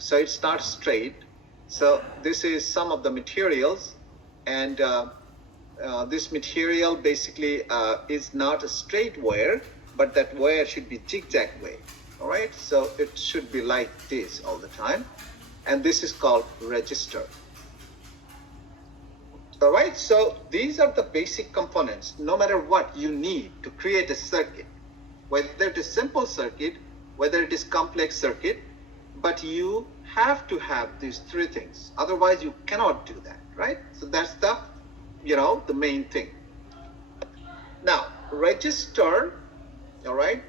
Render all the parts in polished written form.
So it's not straight. So this is some of the materials, and this material basically is not a straight wire, but that wire should be zigzag way. All right, so it should be like this all the time, and this is called resistor. All right, so these are the basic components. No matter what you need to create a circuit, whether it is simple circuit, whether it is complex circuit, but you have to have these three things. Otherwise, you cannot do that, right? So that's the, the main thing. Now, resistor, all right,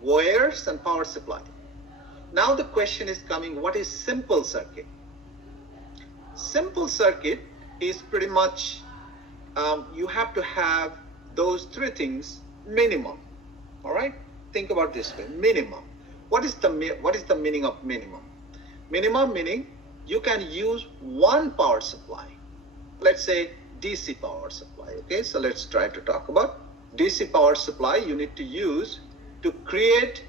wires and power supply. Now the question is coming, what is simple circuit? Simple circuit is pretty much, you have to have those three things minimum, all right? Think about this way, minimum. What is the meaning of minimum? Minimum meaning you can use one power supply. Let's say DC power supply, okay? So let's try to talk about DC power supply you need to use to create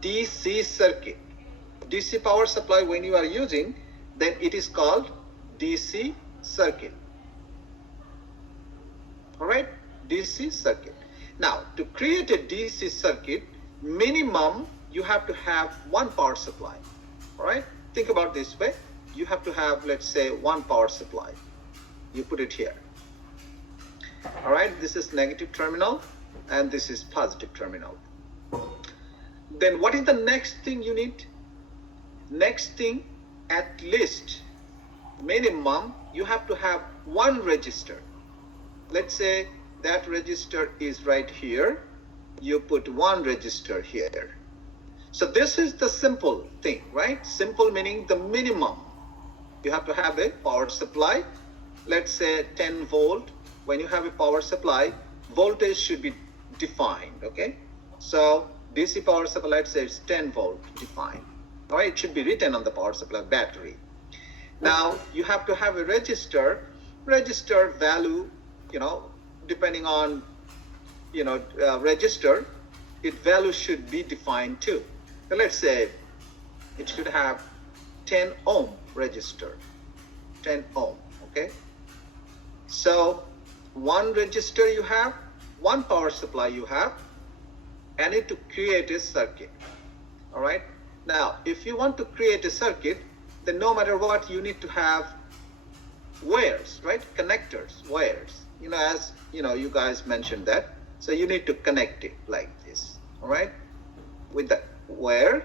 DC circuit. DC power supply when you are using, then it is called DC circuit. All right, DC circuit. Now, to create a DC circuit, minimum you have to have one power supply. All right, think about this way. You have to have, let's say, one power supply. You put it here. All right, this is negative terminal and this is positive terminal. Then what is the next thing you need? Next thing, at least minimum you have to have one resistor. Let's say that resistor is right here. You put one resistor here. So this is the simple thing, right? Simple meaning the minimum. You have to have a power supply. Let's say 10 volt. When you have a power supply, voltage should be defined, okay? So DC power supply, let's say it's 10 volt defined. All right, it should be written on the power supply battery. Now you have to have a resistor value, depending on, resistor, its value should be defined too. So let's say it should have 10 ohm resistor, 10 ohm, okay? So one resistor you have, one power supply you have, and it to create a circuit, all right? Now, if you want to create a circuit, then no matter what, you need to have wires, right? Connectors, wires, as, you guys mentioned that. So you need to connect it like this, all right? With the wire,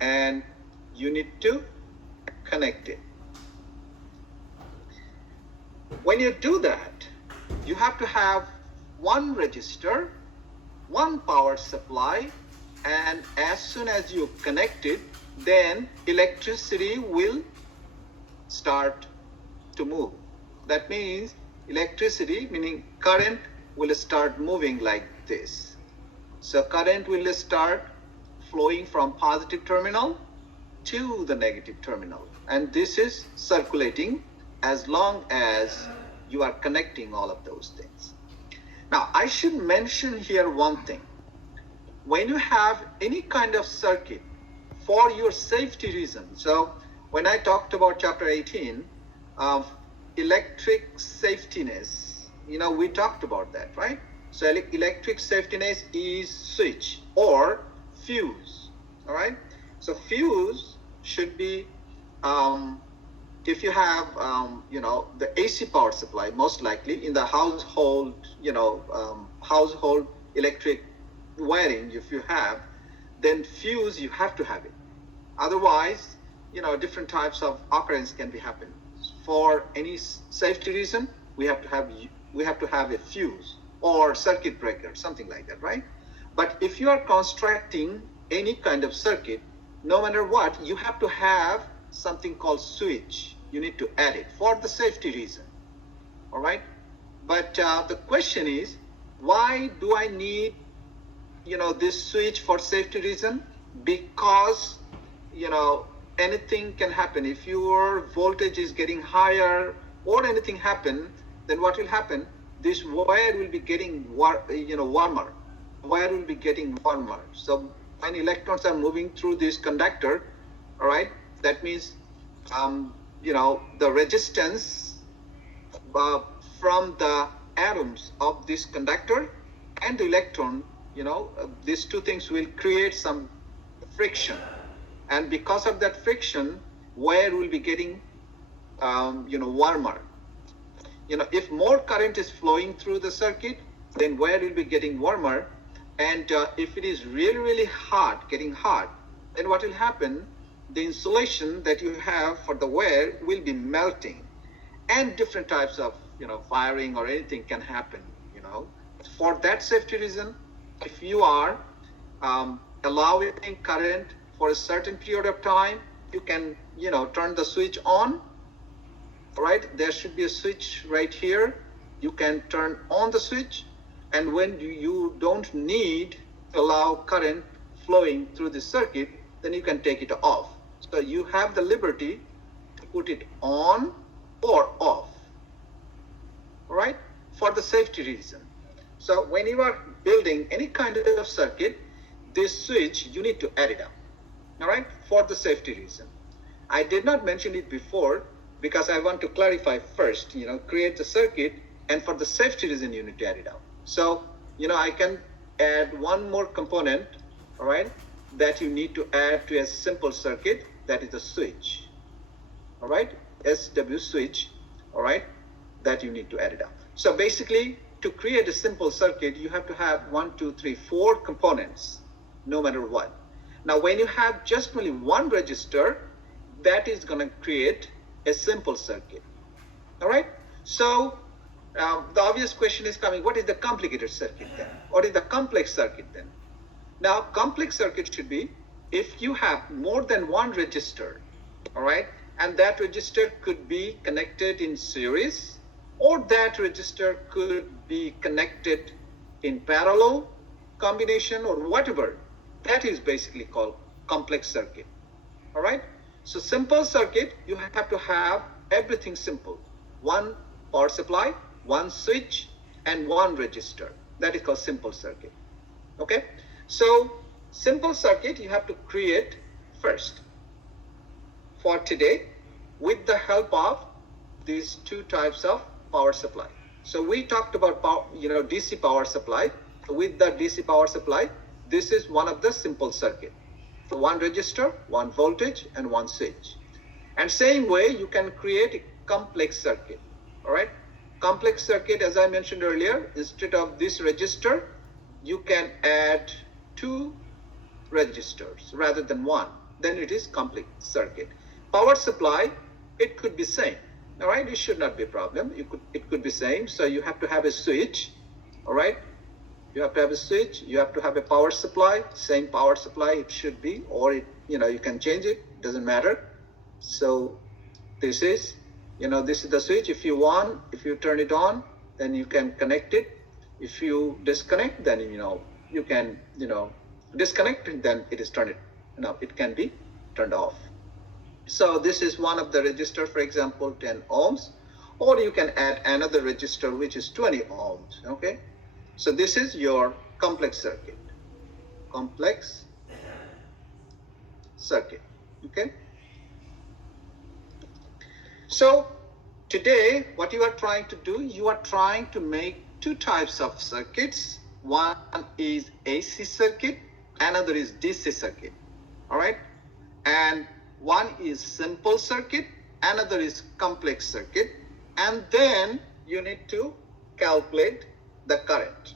and you need to connect it. When you do that, you have to have one resistor, one power supply, and as soon as you connect it, then electricity will start to move. That means electricity, meaning current, will start moving like this. So current will start flowing from positive terminal to the negative terminal, and this is circulating as long as you are connecting all of those things. Now, I should mention here one thing. When you have any kind of circuit for your safety reason, so when I talked about chapter 18 of electric safetiness, we talked about that, right? So electric safetiness is switch or fuse, all right? So fuse should be, if you have, the AC power supply, most likely in the household, household electric wiring, if you have, then fuse, you have to have it. Otherwise, different types of occurrence can be happen. For any safety reason, we have to have a fuse or circuit breaker, something like that, right? But if you are constructing any kind of circuit, no matter what, you have to have something called switch. You need to add it for the safety reason, all right? But the question is, why do I need this switch for safety reason? Because anything can happen. If your voltage is getting higher or anything happen, then what will happen? This wire will be getting warmer. Wire will be getting warmer. So when electrons are moving through this conductor, all right, that means the resistance uh, from the atoms of this conductor and the electron, these two things will create some friction. And because of that friction, wire will be getting, warmer. If more current is flowing through the circuit, then wire will be getting warmer. And if it is really, really hot, getting hot, then what will happen? The insulation that you have for the wire will be melting, and different types of, firing or anything can happen. For that safety reason, if you are allowing current for a certain period of time, you can, turn the switch on. Right, there should be a switch right here. You can turn on the switch, and when you don't need to allow current flowing through the circuit, then you can take it off. So you have the liberty to put it on or off, all right, for the safety reason. So when you are building any kind of circuit, this switch, you need to add it up, all right, for the safety reason. I did not mention it before because I want to clarify first, create the circuit, and for the safety reason, you need to add it up. So, I can add one more component, all right, that you need to add to a simple circuit, that is the switch, all right, SW switch, all right, that you need to add it up. So basically, to create a simple circuit, you have to have 4 components, no matter what. Now, when you have just only one resistor, that is going to create a simple circuit, all right? So the obvious question is coming, what is the complicated circuit then? What is the complex circuit then? Now, complex circuit should be if you have more than one resistor, all right? And that resistor could be connected in series, or that resistor could be connected in parallel combination, or whatever. That is basically called complex circuit, all right? So simple circuit, you have to have everything simple. One power supply, one switch, and one resistor. That is called simple circuit, okay? So simple circuit, you have to create first for today with the help of these 2 types of power supply. So we talked about power, DC power supply. With the DC power supply, this is one of the simple circuit. So one resistor, one voltage, and one switch. And same way, you can create a complex circuit, all right? Complex circuit, as I mentioned earlier, instead of this resistor, you can add 2 resistors rather than one. Then it is complex circuit. Power supply, it could be same, all right? It should not be a problem. It could be same. So you have to have a switch, all right? You have to have a switch, you have to have a power supply, same power supply it should be, or you can change it, doesn't matter. So this is, this is the switch. If you turn it on, then you can connect it. If you disconnect, then, you can, disconnect it, then it is turned, it can be turned off. So this is one of the resistor, for example, 10 ohms, or you can add another resistor, which is 20 ohms, okay? So this is your complex circuit, okay? So today, what you are trying to do, you are trying to make 2 types of circuits. One is AC circuit, another is DC circuit, all right? And one is simple circuit, another is complex circuit, and then you need to calculate the current.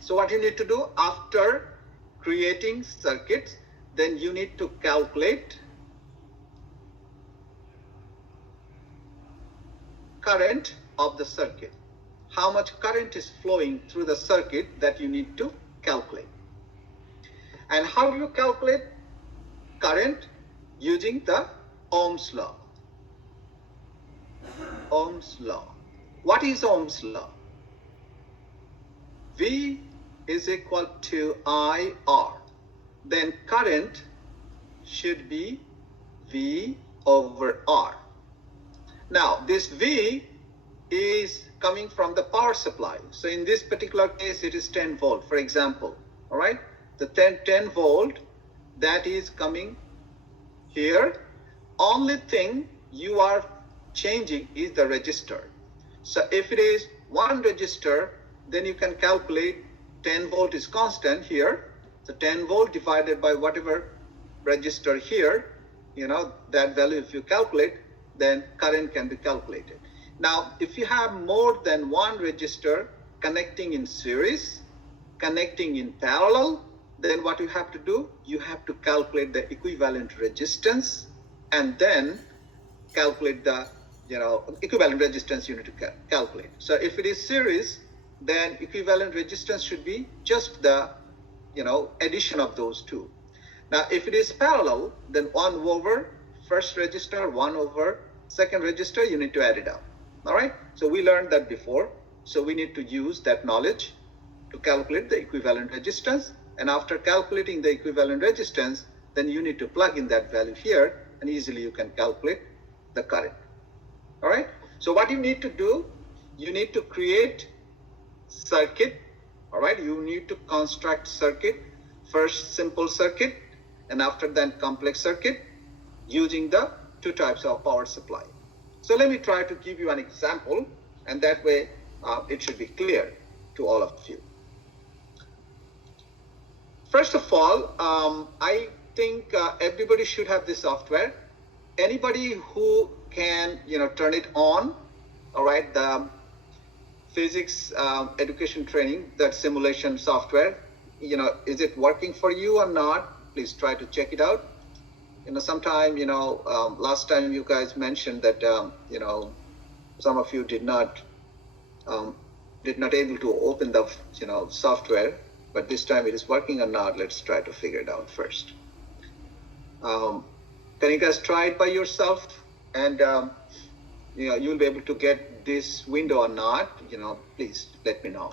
So what you need to do after creating circuits, then you need to calculate current of the circuit. How much current is flowing through the circuit, that you need to calculate. And how do you calculate current? Using the Ohm's law. Ohm's law. What is Ohm's law? V is equal to IR. Then current should be V over R. Now this V is coming from the power supply. So in this particular case, it is 10 volt, for example, all right? The 10 volt, that is coming here, only thing you are changing is the register. So if it is one register, then you can calculate 10 volt is constant here. So 10 volt divided by whatever register here, that value if you calculate, then current can be calculated. Now, if you have more than one register connecting in series, connecting in parallel, then what you have to do, you have to calculate the equivalent resistance and then calculate the equivalent resistance you need to calculate. So if it is series, then equivalent resistance should be just the addition of those two. Now if it is parallel, then 1 over first register, 1 over second register, you need to add it up. All right, so we learned that before, so we need to use that knowledge to calculate the equivalent resistance. And after calculating the equivalent resistance, then you need to plug in that value here, and easily you can calculate the current. All right, so what you need to do, you need to create circuit. All right, you need to construct circuit, first simple circuit, and after that complex circuit, using the two types of power supply. So let me try to give you an example, and that way it should be clear to all of you. First of all, I think everybody should have this software. Anybody who can, turn it on, all right, the physics education training, that simulation software, is it working for you or not? Please try to check it out. Sometime, last time you guys mentioned that, some of you did not able to open the, software, but this time it is working or not. Let's try to figure it out first. Can you guys try it by yourself? And, you'll be able to get this window or not, please let me know.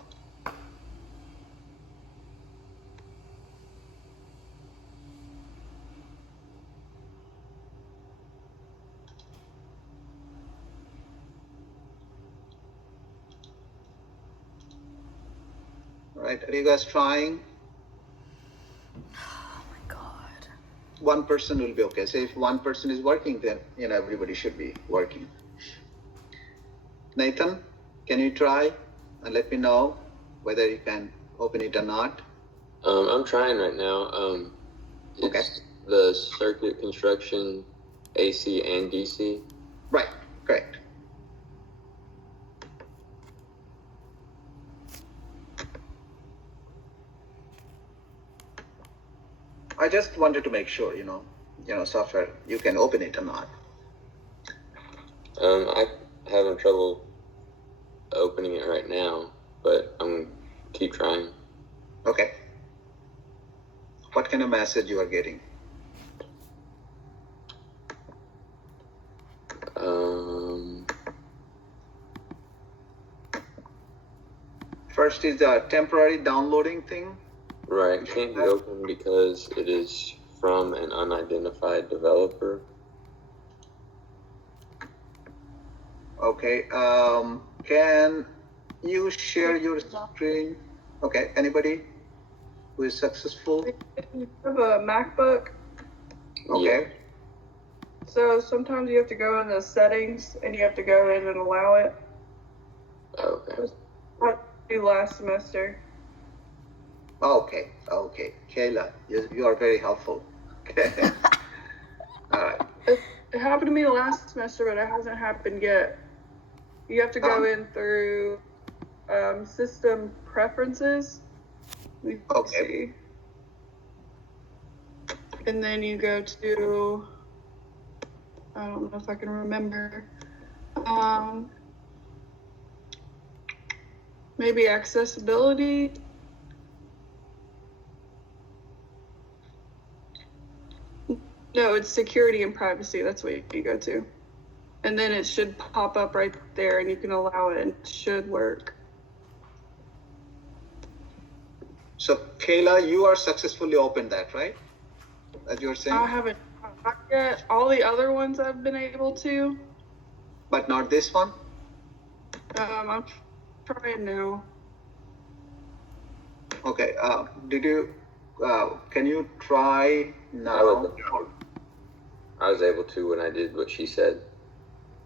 All right, are you guys trying? Oh my God. One person will be okay. So if one person is working, then, everybody should be working. Nathan, can you try and let me know whether you can open it or not? I'm trying right now. It's Okay. the circuit construction, AC and DC. Right, correct. I just wanted to make sure, software, you can open it or not. I having trouble opening it right now, but I'm gonna keep trying. Okay. What kind of message you are getting? First is the temporary downloading thing. Right, it can't be opened because it is from an unidentified developer. Okay, can you share your screen? Okay, anybody who is successful? You have a MacBook, Okay, so sometimes you have to go in the settings and you have to go in and allow it. Okay. What did you do last semester? okay, Kayla, you are very helpful. Okay. All right. It happened to me last semester, but it hasn't happened yet. You have to go in through system preferences. Let me Okay. see. And then you go to, I don't know if I can remember. Maybe accessibility. No, it's security and privacy. That's what you go to. And then it should pop up right there and you can allow it and it should work. So Kayla, you are successfully opened that, right? As you were saying, I haven't tried yet. All the other ones I've been able to. but not this one. I'm trying now. Okay. Did you? Can you try now? I was able to when I did what she said.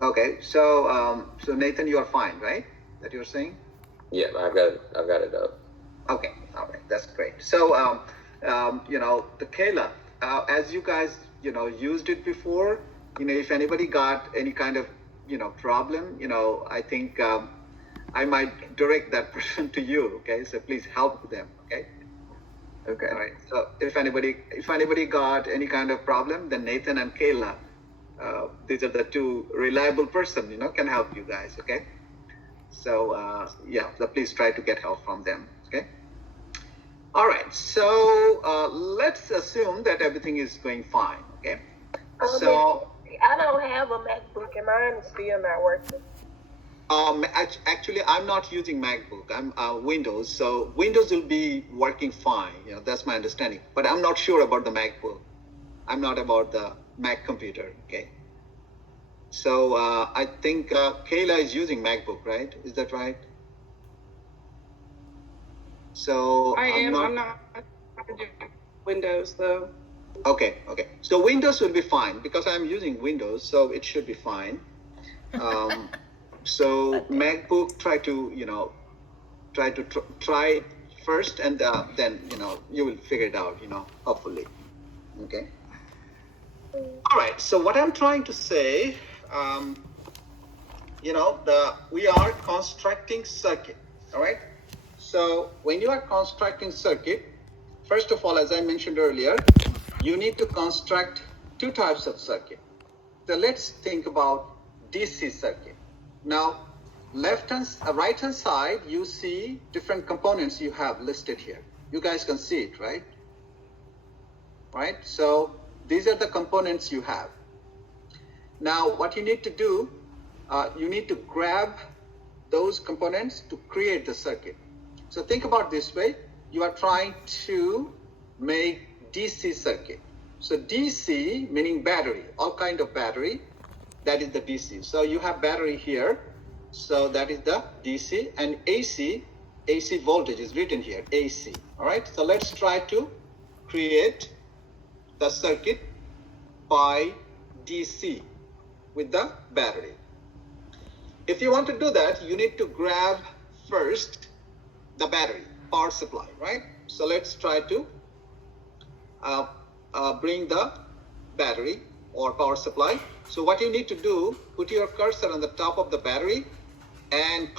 Okay, so Nathan, you are fine, right? That you're saying? Yeah, I've got it up. Okay, all right, that's great. So, the Kayla, as you guys, used it before, if anybody got any kind of, problem, I think I might direct that person to you. Okay, so please help them. Okay. Okay. All right. So if anybody got any kind of problem, then Nathan and Kayla, these are the two reliable person, can help you guys. Okay. So so please try to get help from them. Okay. All right. So let's assume that everything is going fine. Okay. So I don't have a MacBook and mine is still not working. Actually, I'm not using MacBook. I'm Windows, so Windows will be working fine. That's my understanding. But I'm not sure about the MacBook. I'm not about the Mac computer. Okay. So I think Kayla is using MacBook, right? Is that right? So I'm not doing Windows though. Okay. So Windows will be fine because I'm using Windows, so it should be fine. So MacBook, try to try first, and then you will figure it out. Hopefully. Okay. All right. So what I'm trying to say, we are constructing circuit. All right. So when you are constructing circuit, first of all, as I mentioned earlier, you need to construct two types of circuit. So let's think about DC circuit. Now, right hand side, you see different components you have listed here. You guys can see it, right? Right? So these are the components you have. Now, what you need to do, you need to grab those components to create the circuit. So think about this way. You are trying to make DC circuit. So DC meaning battery, all kind of battery. That is the DC. So you have battery here. So that is the DC, and AC voltage is written here, AC. All right. So let's try to create the circuit by DC with the battery. If you want to do that, you need to grab first the battery, power supply, right? So let's try to bring the battery or power supply. So what you need to do, put your cursor on the top of the battery and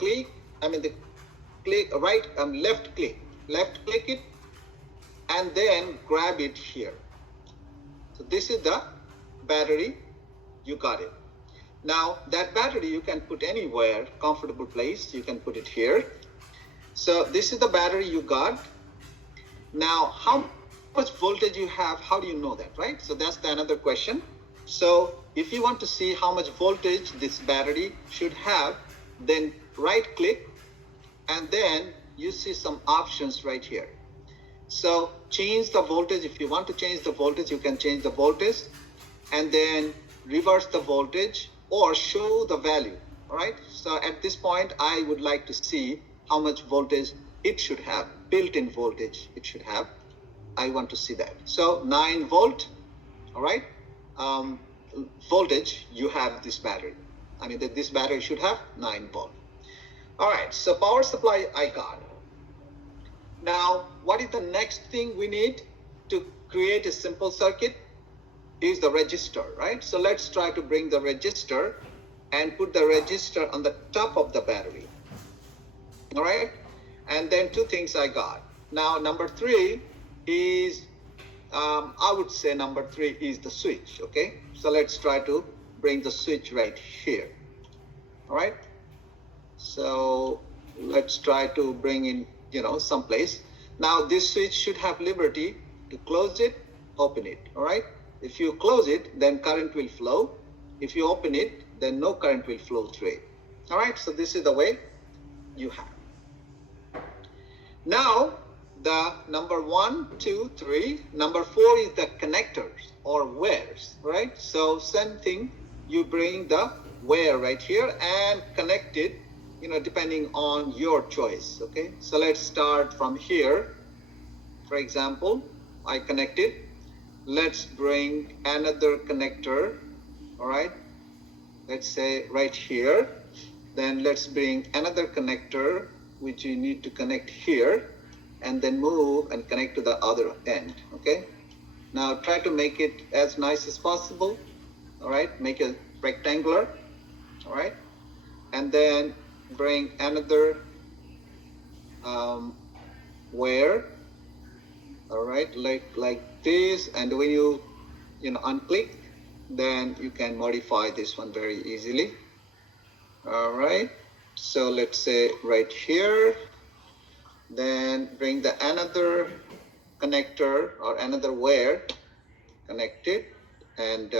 left click it, and then grab it here. So this is the battery, you got it. Now that battery you can put anywhere, comfortable place, you can put it here. So this is the battery you got. Now how much voltage you have, how do you know that, right? So that's another question. So if you want to see how much voltage this battery should have, then right click, and then you see some options right here. So change the voltage. If you want to change the voltage, you can change the voltage, and then reverse the voltage or show the value. All right. So at this point, I would like to see how much voltage it should have, built-in voltage it should have. I want to see that. So 9 volt. All right. Voltage you have this battery. This battery should have 9 volt. All right, so power supply I got. Now, what is the next thing we need to create a simple circuit? Is the resistor, right? So let's try to bring the resistor and put the resistor on the top of the battery. All right, and then two things I got. Now, number 3 is, I would say number 3 is the switch, okay? So let's try to bring the switch right here. All right. So let's try to bring in, someplace. Now this switch should have liberty to close it, open it. All right. If you close it, then current will flow. If you open it, then no current will flow through it. All right. So this is the way you have. Now the number 1, 2, 3, number 4 is the connectors or wires, right? So same thing, you bring the wire right here and connect it, depending on your choice, okay? So let's start from here. For example, I connect it. let's bring another connector, all right? Let's say right here. Then let's bring another connector, which you need to connect here, and then move and connect to the other end, okay? Now try to make it as nice as possible, all right? Make it rectangular, all right? And then bring another wire, all right, like this. And when you unclick, then you can modify this one very easily. All right, so let's say right here, then bring the another connector or another wire, connect it, and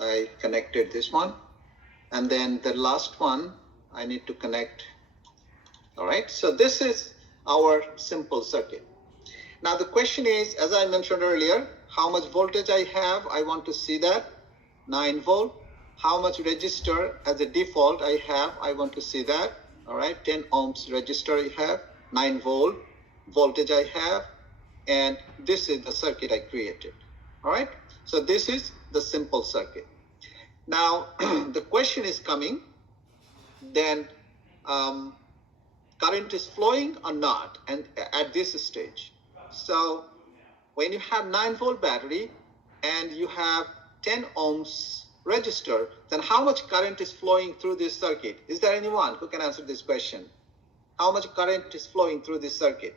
I connected this one, and then the last one I need to connect. All right, so this is our simple circuit. Now the question is, as I mentioned earlier, how much voltage I have. I want to see that, 9 volt. How much resistor as a default I have, I want to see that. All right, 10 ohms resistor I have, 9 volt voltage I have, and this is the circuit I created. All right, so this is the simple circuit. Now the question is coming, then current is flowing or not, and at this stage. So when you have 9 volt battery and you have 10 ohms resistor, then how much current is flowing through this circuit? Is there anyone who can answer this question? How much current is flowing through this circuit?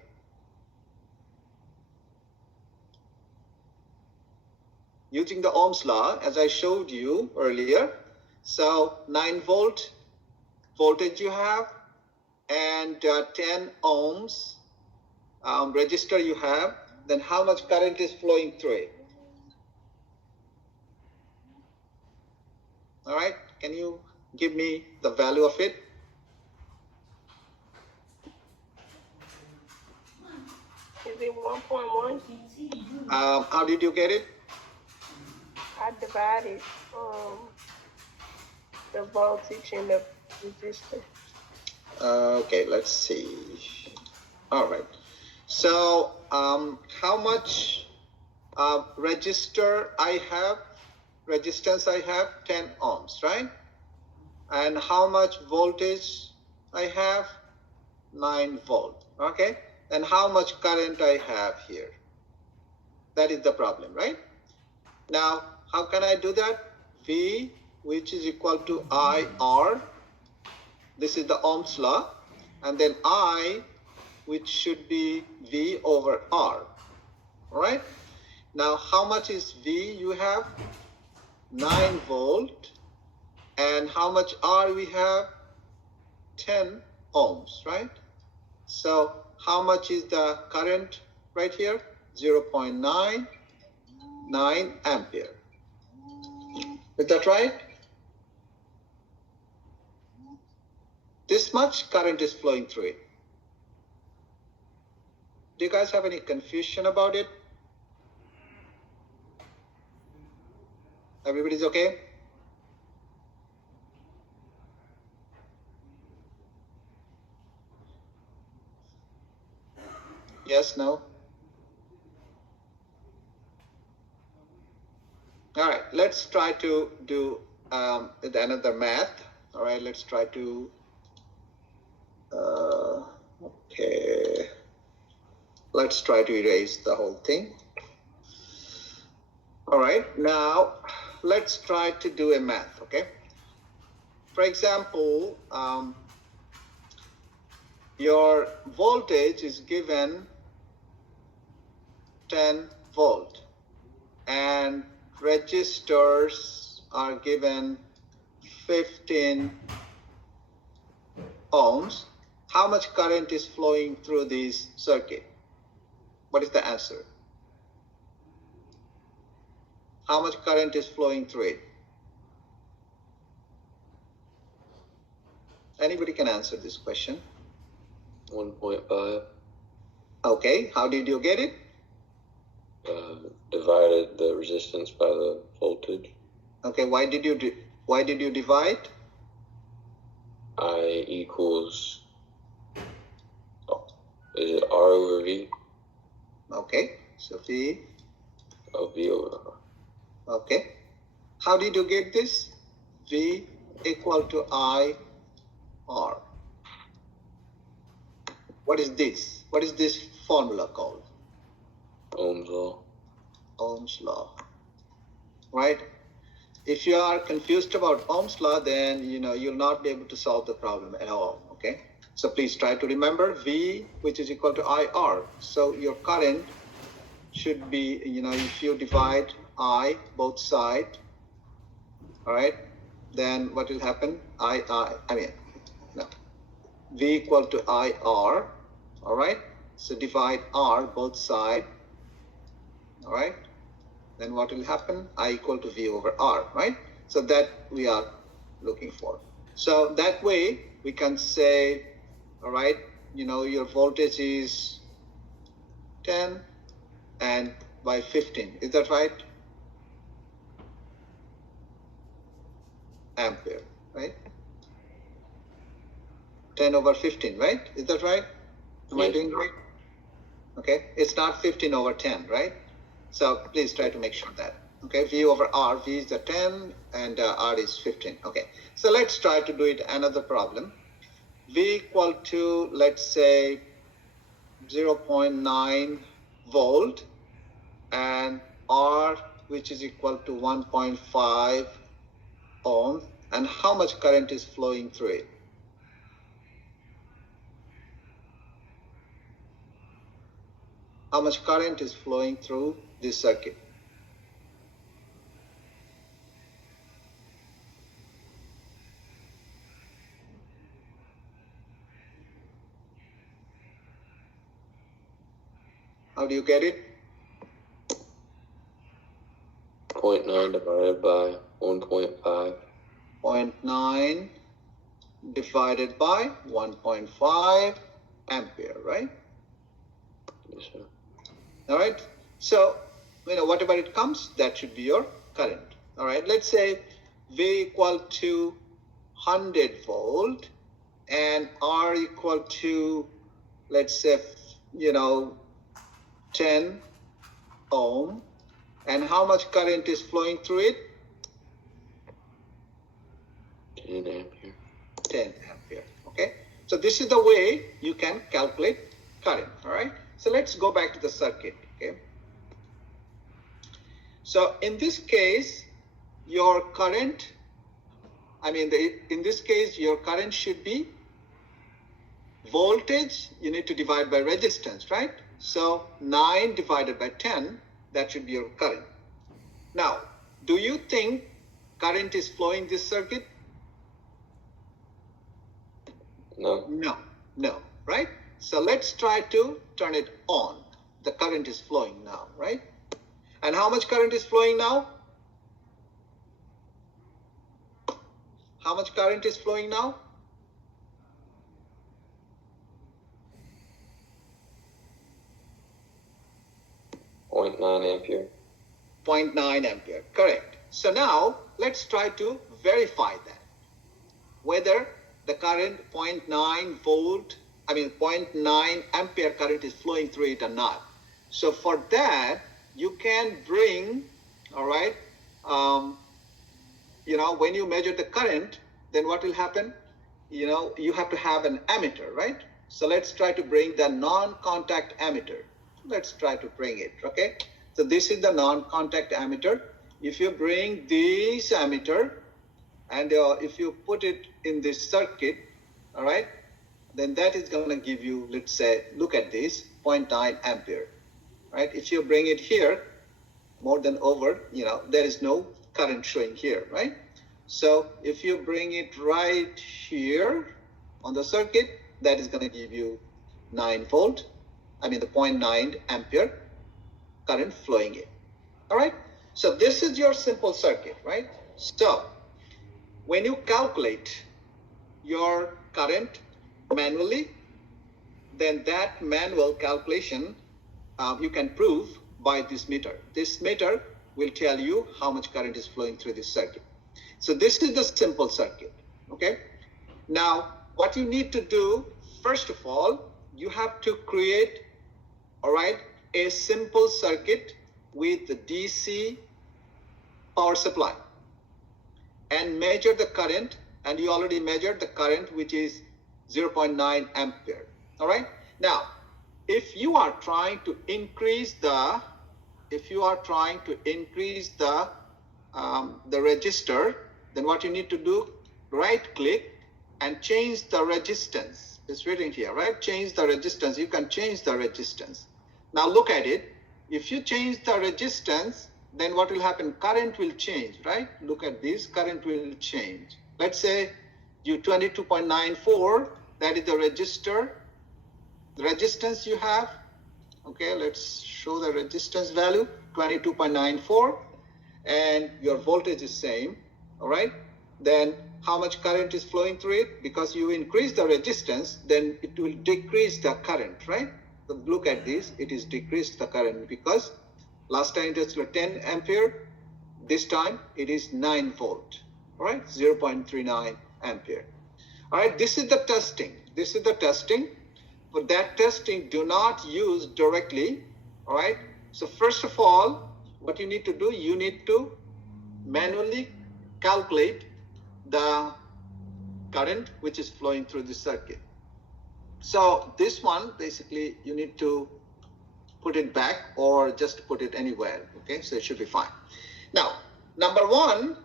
Using the Ohm's law, as I showed you earlier, so 9 volt voltage you have, and 10 ohms resistor you have, then how much current is flowing through it? All right, can you give me the value of it? Is it 1.1? How did you get it? I divided the voltage and the resistance. Okay, let's see. All right. So how much resistor I have? Resistance I have 10 ohms, right? And how much voltage I have? 9 volt. Okay. And how much current I have here? That is the problem, right? Now, how can I do that? V, which is equal to IR. This is the Ohm's law. And then I, which should be V over R. All right. Now, how much is V you have? 9 volt. And how much R we have? 10 ohms, right? So how much is the current right here? 0.99 ampere. Is that right? This much current is flowing through it. Do you guys have any confusion about it? Everybody's okay? Yes, no? All right, let's try to do another math. All right, let's try to, okay. Let's try to erase the whole thing. All right, now let's try to do a math, okay? For example, your voltage is given 10 volt and resistors are given 15 ohms. How much current is flowing through this circuit? What is the answer? How much current is flowing through it? Anybody can answer this question. 1.5. Okay, how did you get it? Divided the resistance by the voltage. Okay, why did you divide? I equals, is it R over V? Okay, so V of V over R. Okay. How did you get this? V equal to I R. What is this? What is this formula called? Ohm's law. Ohm's law. Right? If you are confused about Ohm's law, then you'll not be able to solve the problem at all. Okay? So please try to remember V, which is equal to IR. So your current should be, if you divide I both sides, all right, then what will happen? V equal to IR, all right? So divide R both sides, all right? Then what will happen? I equal to V over R, right? So that we are looking for. So that way we can say, all right, your voltage is 10 and by 15. Is that right? Ampere, right? 10 over 15, right? Is that right? Am I doing right? Okay, it's not 15 over 10, right? So please try to make sure that. Okay, V over R, V is the 10 and R is 15. Okay, so let's try to do it another problem. V equal to, let's say, 0.9 volt and R, which is equal to 1.5 ohm, and how much current is flowing through it? How much current is flowing through this circuit? How do you get it? 0.9 divided by 1.5. 0.9 divided by 1.5 ampere, right? Yes, sir. All right. So, whatever it comes, that should be your current. All right. Let's say V equal to 100 volt and R equal to, let's say, 10 ohm. And how much current is flowing through it? 10 ampere. 10 ampere. Okay. So this is the way you can calculate current. All right. So let's go back to the circuit. Okay. So in this case, your current, in this case, your current should be voltage. You need to divide by resistance, right? So 9 divided by 10, that should be your current. Now, do you think current is flowing this circuit? No. No, right? So let's try to turn it on. The current is flowing now, right? And how much current is flowing now? How much current is flowing now? .9 ampere. 0.9 ampere, correct. So now let's try to verify that. Whether the current 0.9 ampere current is flowing through it or not. So for that, you can bring, all right, when you measure the current, then what will happen? You have to have an ammeter, right? So let's try to bring the non-contact ammeter. Let's try to bring it, okay? So this is the non-contact ammeter. If you bring this ammeter and if you put it in this circuit, all right, then that is going to give you, let's say, look at this, 0.9 ampere, right? If you bring it here, more than over, there is no current showing here, right? So if you bring it right here on the circuit, that is going to give you 9 volt, the 0.9 ampere current flowing in, all right? So this is your simple circuit, right? So when you calculate your current manually, then that manual calculation you can prove by this meter. This meter will tell you how much current is flowing through this circuit. So this is the simple circuit, okay? Now, what you need to do, first of all, you have to create, all right, a simple circuit with the DC power supply and measure the current, and you already measured the current, which is 0.9 ampere. All right. Now, if you are trying to increase the register, then what you need to do, right click and change the resistance. It's written here, right? Change the resistance. You can change the resistance. Now look at it. If you change the resistance, then what will happen? Current will change, right? Look at this, current will change. Let's say you 22.94, that is the resistance you have. Okay, let's show the resistance value, 22.94, and your voltage is same, all right? Then how much current is flowing through it? Because you increase the resistance, then it will decrease the current, right? So look at this, it is decreased the current because last time it was 10 ampere, this time it is 9 volt, all right? 0.39 ampere. All right, this is the testing. This is the testing. For that testing, do not use directly, all right? So first of all, what you need to do, you need to manually calculate the current which is flowing through the circuit. So this one, basically, you need to put it back or just put it anywhere, okay? So it should be fine. Now, number one,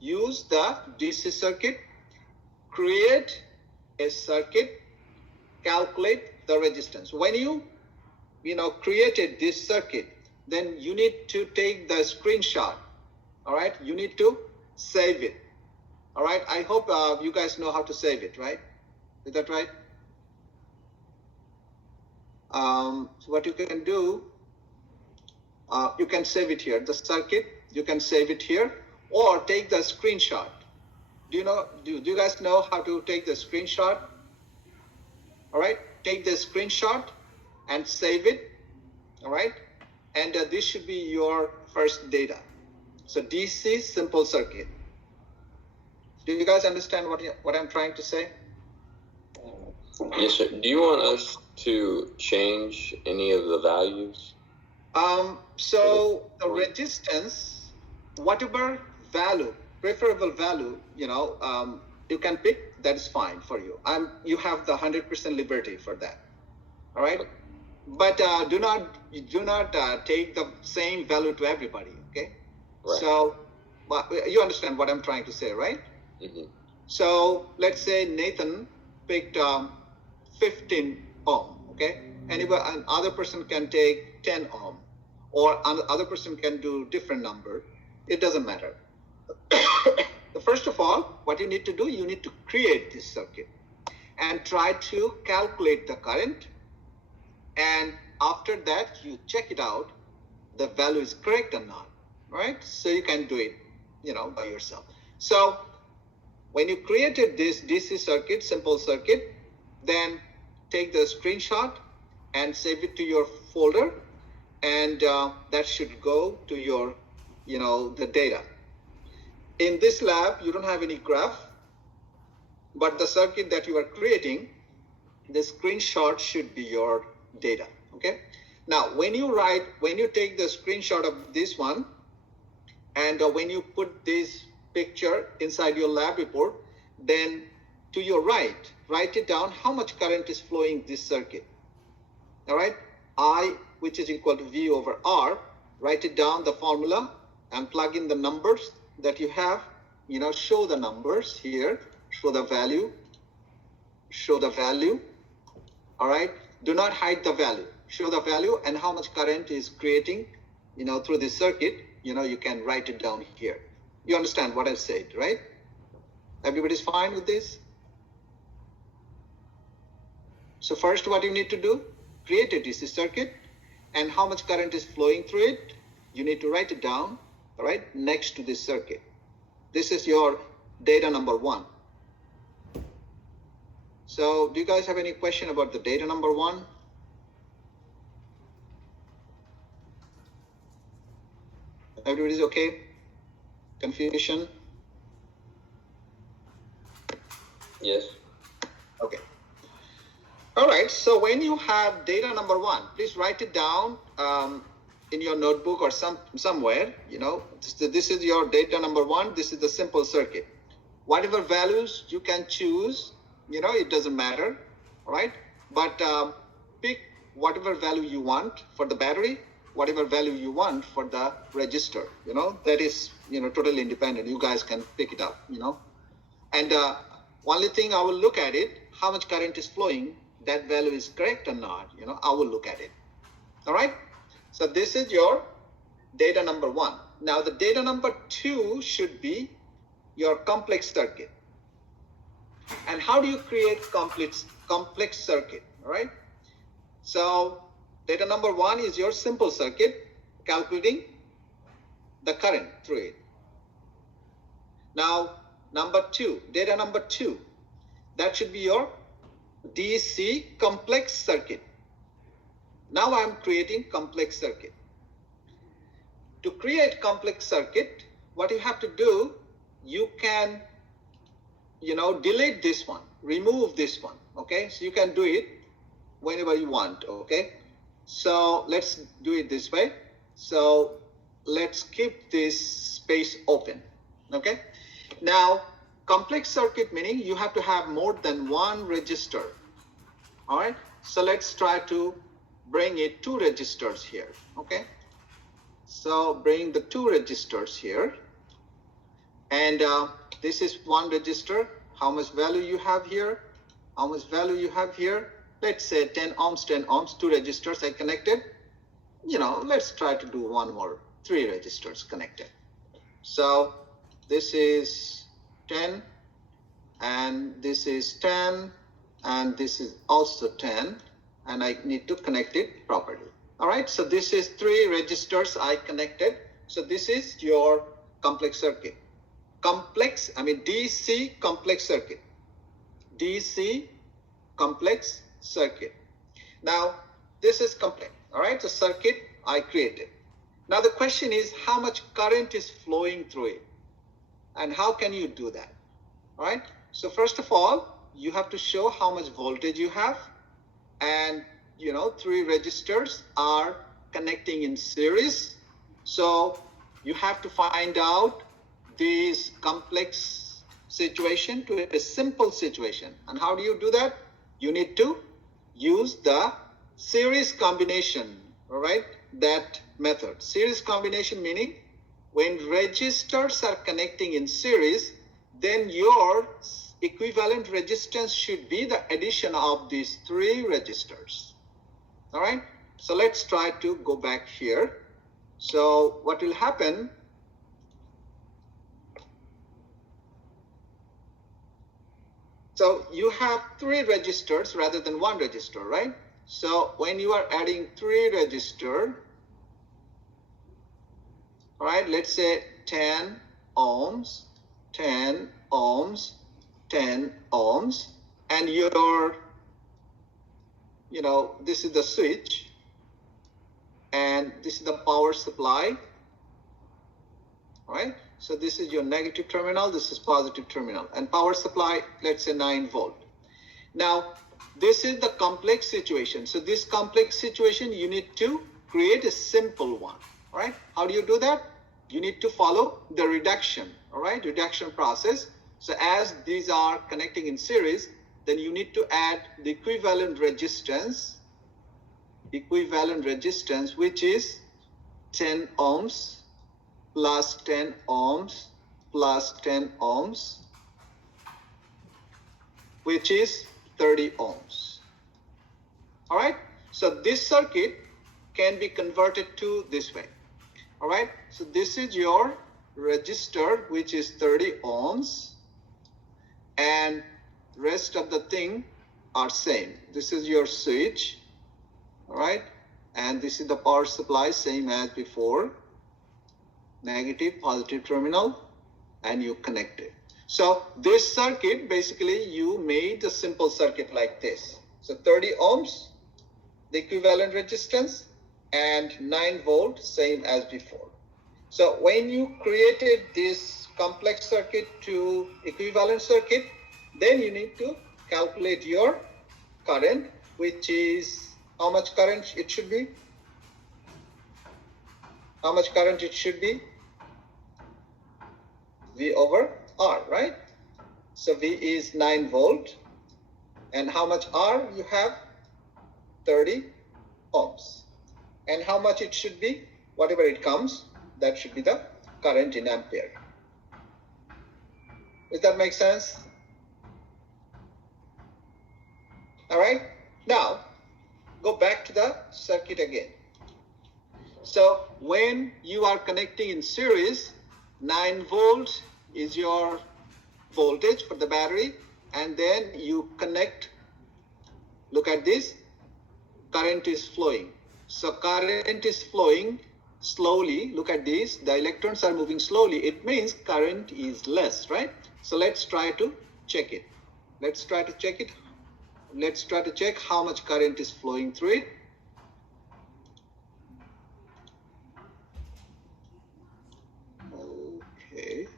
use the DC circuit, create a circuit, calculate the resistance. When you created this circuit, then you need to take the screenshot, all right? You need to save it, all right? I hope you guys know how to save it, right? Is that right? So what you can do, you can save it here, the circuit, you can save it here, or take the screenshot. Do you guys know how to take the screenshot? All right, take the screenshot and save it, all right? And this should be your first data. So DC simple circuit. Do you guys understand what I'm trying to say? Yes, sir. Do you want us to change any of the values? So the resistance, whatever value, preferable value, you can pick, that is fine for you. You have the 100% liberty for that. All right. But do not take the same value to everybody. Okay. Right. So you understand what I'm trying to say, right? Mm-hmm. So let's say Nathan picked 15 ohm. Okay. Another person can take 10 ohm, or another person can do different number. It doesn't matter. First of all, what you need to do, you need to create this circuit and try to calculate the current. And after that, you check it out, the value is correct or not, right? So you can do it, by yourself. So when you created this DC circuit, simple circuit, then take the screenshot and save it to your folder, and that should go to your, the data. In this lab, you don't have any graph, but the circuit that you are creating, the screenshot should be your data, okay? Now, when you take the screenshot of this one, and when you put this picture inside your lab report, then to your right, write it down, how much current is flowing this circuit, all right? I, which is equal to V over R, write it down, the formula, and plug in the numbers that you have, show the numbers here, show the value, all right? Do not hide the value, show the value and how much current is creating, through this circuit, you can write it down here. You understand what I said, right? Everybody's fine with this? So first, what you need to do, create a DC circuit, and how much current is flowing through it, you need to write it down, all right, next to this circuit. This is your data number one. So do you guys have any question about the data number one? Everybody's okay? Confusion? Yes. Okay. All right, so when you have data number one, please write it down. in your notebook or somewhere, this is your data number 1. This is the simple circuit. Whatever values you can choose, it doesn't matter, all right? But pick whatever value you want for the battery, whatever value you want for the register, that is, totally independent. You guys can pick it up, And only thing I will look at it, how much current is flowing, that value is correct or not, I will look at it. All right? So this is your data number 1. Now the data number 2 should be your complex circuit. And how do you create complex circuit? All right? So data number 1 is your simple circuit, calculating the current through it. Now data number 2, that should be your DC complex circuit. Now I'm creating complex circuit. To create complex circuit, what you have to do, you can, delete this one, remove this one, okay? So you can do it whenever you want, okay? So let's do it this way. So let's keep this space open, okay? Now, complex circuit meaning you have to have more than one resistor, all right? So let's try to bring it 2 resistors here, okay? So bring the 2 resistors here. And this is 1 resistor. How much value you have here? How much value you have here? Let's say 10 ohms, 10 ohms, 2 resistors I connected. Let's try to do one more, 3 resistors connected. So this is 10, and this is 10, and this is also 10, and I need to connect it properly. All right, so this is 3 resistors I connected. So this is your complex circuit. DC complex circuit. DC complex circuit. Now, this is complex, all right? The circuit I created. Now, the question is how much current is flowing through it? And how can you do that, all right? So first of all, you have to show how much voltage you have. And, 3 resistors are connecting in series. So you have to find out this complex situation to a simple situation. And how do you do that? You need to use the series combination, all right? That method. Series combination meaning when resistors are connecting in series, then your equivalent resistance should be the addition of these 3 resistors. All right? So let's try to go back here. So what will happen? So you have 3 resistors rather than 1 resistor, right? So when you are adding 3 resistor, all right, let's say 10 ohms, 10 ohms, 10 ohms, and your, this is the switch, and this is the power supply, all right? So this is your negative terminal, this is positive terminal, and power supply, let's say 9 volt. Now, this is the complex situation. So this complex situation, you need to create a simple one, all right? How do you do that? You need to follow the reduction, all right? Reduction process. So as these are connecting in series, then you need to add the equivalent resistance, which is 10 ohms plus 10 ohms plus 10 ohms, which is 30 ohms. All right. So this circuit can be converted to this way. All right. So this is your resistor, which is 30 ohms, and rest of the thing are same. This is your switch, all right, and this is the power supply, same as before, negative, positive terminal, and you connect it. So this circuit, basically you made a simple circuit like this. So 30 ohms, the equivalent resistance, and 9 volt, same as before. So when you created this complex circuit to equivalent circuit, then you need to calculate your current, which is how much current it should be? how much current it should be? V over R, right? So V is 9 volt. And how much R you have? 30 ohms. And how much it should be? Whatever it comes, that should be the current in ampere. Does that make sense? All right. Now, go back to the circuit again. So when you are connecting in series, 9 volts is your voltage for the battery, and then you connect. Look at this. Current is flowing. So current is flowing slowly. Look at this. The electrons are moving slowly. It means current is less, right? So let's try to check it. Let's try to check it. Let's try to check how much current is flowing through it. Okay.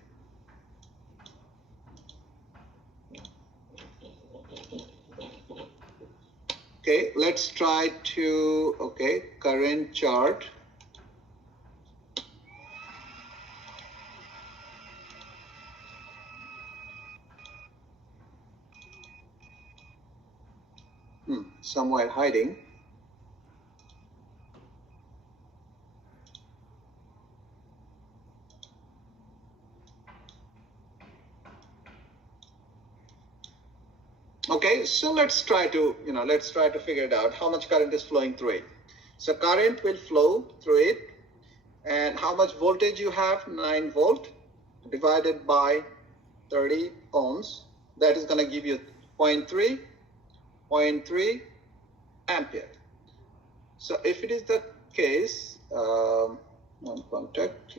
Okay, let's try to, okay, current chart. Somewhere hiding. Okay, so let's try to figure it out, how much current is flowing through it. So current will flow through it, and how much voltage you have? 9 volt divided by 30 ohms. That is going to give you 0.3 ampere. So if it is the case, one contact.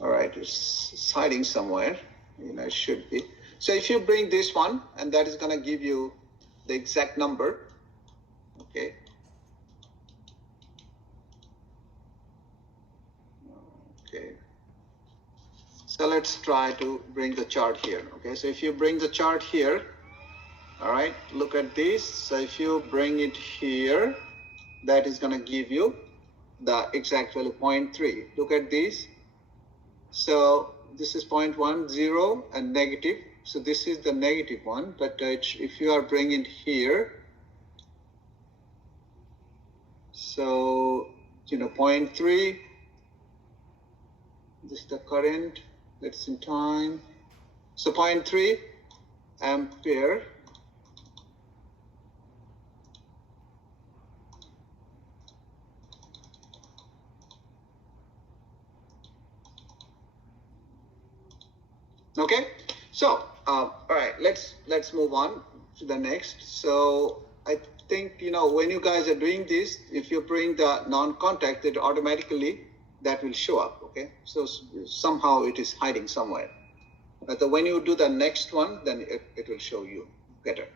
All right, it's hiding somewhere. It should be. So if you bring this one, and that is going to give you the exact number. Okay. Okay. So let's try to bring the chart here. Okay. So if you bring the chart here, all right, look at this. So if you bring it here, that is going to give you the exact value, 0.3. Look at this. So this is 0.10 and negative. So this is the negative one. But if you are bringing it here, so 0.3. This is the current. That's in time. So 0.3 ampere. Okay, so all right, let's move on to the next. So I think when you guys are doing this, if you bring the non-contact, it automatically that will show up. Okay, so somehow it is hiding somewhere. But when you do the next one, then it will show you better.